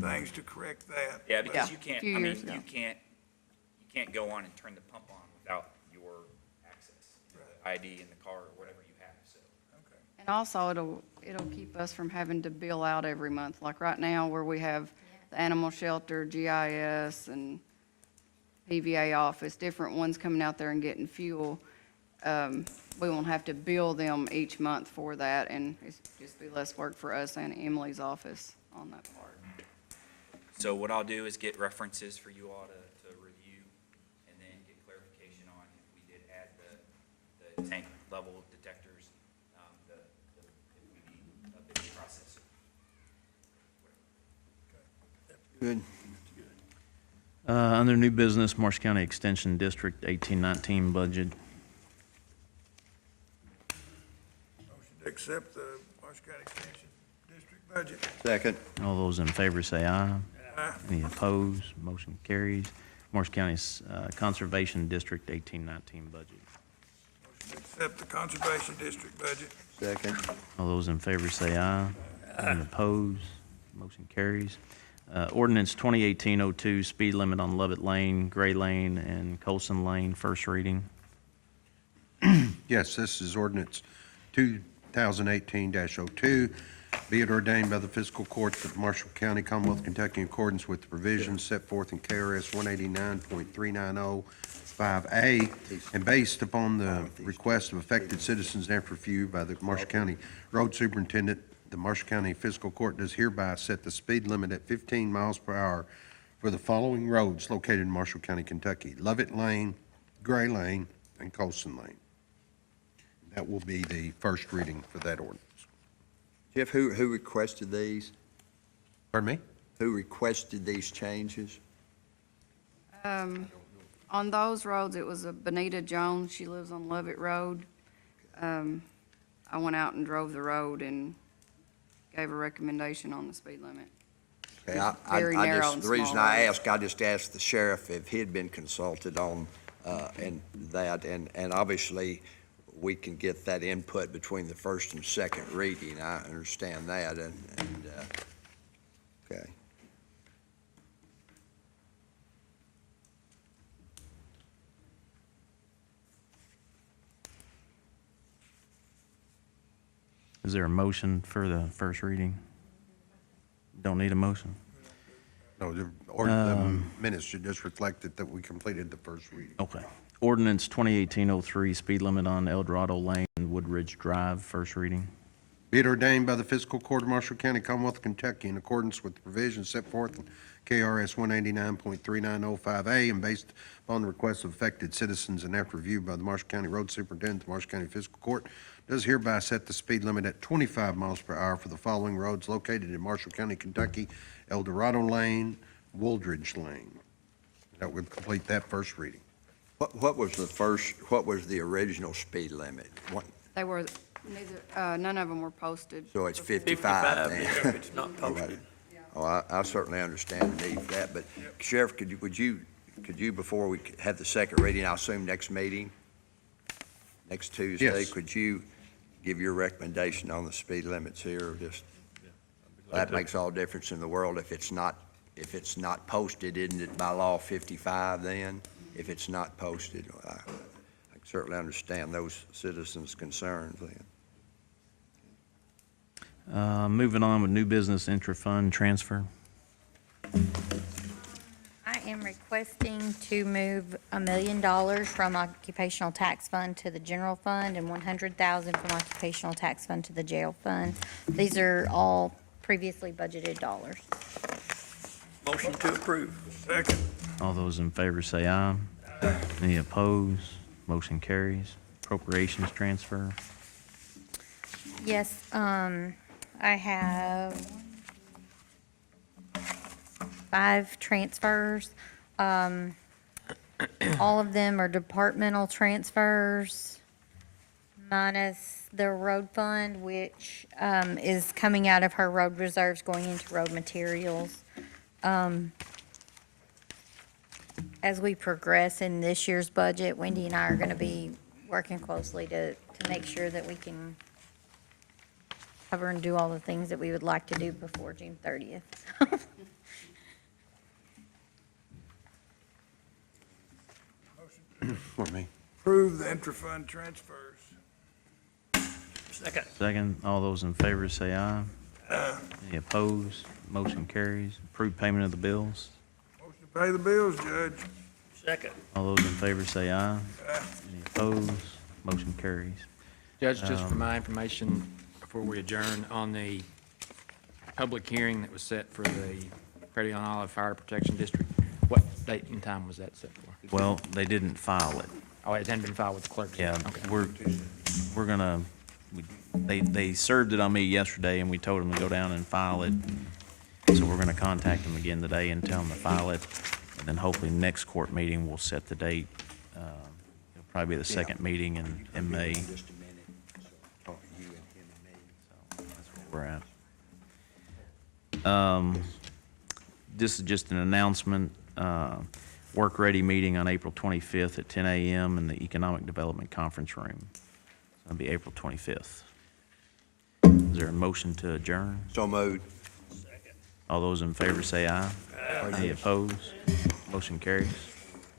things to correct that. Yeah, because Yeah, you can't, few I mean, years ago. you can't go on and turn the pump on without your access, the ID in the car or whatever you have, so. And also, it'll keep us from having to bill out every month, like right now where we have the animal shelter, GIS, and PVA office, different ones coming out there and getting fuel. We won't have to bill them each month for that, and it's just be less work for us and Emily's office on that part. So what I'll do is get references for you all to review, and then get clarification on if we did add the tank level detectors, if we need a bidding process. Good. Under new business, Marsh County Extension District 1819 budget. Motion to accept the Marsh County Extension District budget. Second. All those in favor say aye. Aye. Any opposed? Motion carries. Marsh County's Conservation District 1819 budget. Motion to accept the Conservation District budget. Second. All those in favor say aye. Any opposed? Motion carries. Ordinance 2018-02, speed limit on Lovett Lane, Gray Lane, and Colson Lane, first reading. Yes, this is ordinance 2018-02. Be it ordained by the Fiscal Court that Marshall County, Commonwealth, Kentucky, in accordance with the provisions set forth in KRS 189.3905A, and based upon the request of affected citizens and after review by the Marshall County Road Superintendent, the Marshall County Fiscal Court does hereby set the speed limit at 15 miles per hour for the following roads located in Marshall County, Kentucky: Lovett Lane, Gray Lane, and Colson Lane. That will be the first reading for that ordinance. Jeff, who requested these? Pardon me? Who requested these changes? On those roads, it was a Benita Jones. She lives on Lovett Road. I went out and drove the road and gave a recommendation on the speed limit. Okay, Very narrow and the reason small I road. asked, I just asked the sheriff if he had been consulted on, and that, and obviously, we can get that input between the first and second reading. I understand that, okay. Is there a motion for the first reading? Don't need a motion? No, the minutes should just reflect that we completed the first reading. Okay. Ordinance 2018-03, speed limit on El Dorado Lane and Woodridge Drive, first reading. Be it ordained by the Fiscal Court of Marshall County, Commonwealth of Kentucky, in accordance with the provisions set forth in KRS 189.3905A, and based upon the requests of affected citizens and after review by the Marshall County Road Superintendent, the Marshall County Fiscal Court does hereby set the speed limit at 25 miles per hour for the following roads located in Marshall County, Kentucky: El Dorado Lane, Woodridge Lane. That would complete that first reading. What was the original speed limit? They were, none of them were posted. So it's 55 then? yeah, if it's not posted. Oh, I certainly understand the need for that, but Sheriff, could you, before we have the second reading, I assume next meeting, next Tuesday? Yes. Could you give your recommendation on the speed limits here? That makes all the difference in the world. If it's not posted, isn't it by law 55 then? If it's not posted, I certainly understand those citizens' concerns then. Moving on with new business intra-fund transfer. I am requesting to move $1 million from occupational tax fund to the general fund and $100,000 from occupational tax fund to the jail fund. These are all previously budgeted dollars. Motion to approve. Second. All those in favor say aye. Any opposed? Motion carries. Appropriations transfer. Yes, I have 5 transfers. All of them are departmental transfers, minus the road fund, which is coming out of her road reserves, going into road materials. As we progress in this year's budget, Wendy and I are gonna be working closely to make sure that we can cover and do all the things that we would like to do before June 30th. For me. Approve the intra-fund transfers. Second. Second, all those in favor say aye. Any opposed? Motion carries. Approved payment of the bills. Motion to pay the bills, Judge. Second. All those in favor say aye. Any opposed? Motion carries. Judge, just for my information, before we adjourn, on the public hearing that was set for the Credit on Olive Fire Protection District, what date and time was that set for? Well, they didn't file it. Oh, it hadn't been filed with the clerk Yeah, yet? Okay. we're gonna, they served it on me yesterday, and we told them to go down and file it. So we're gonna contact them again today and tell them to file it, and then hopefully next court meeting, we'll set the date. It'll probably be the second meeting in May. Just a minute. Talk to you and him and me. That's where we're at. This is just an announcement. Work-ready meeting on April 25th at 10 a.m. in the Economic Development Conference Room. That'll be April 25th. Is there a motion to adjourn? So moved. All those in favor say aye. Any opposed? Motion carries.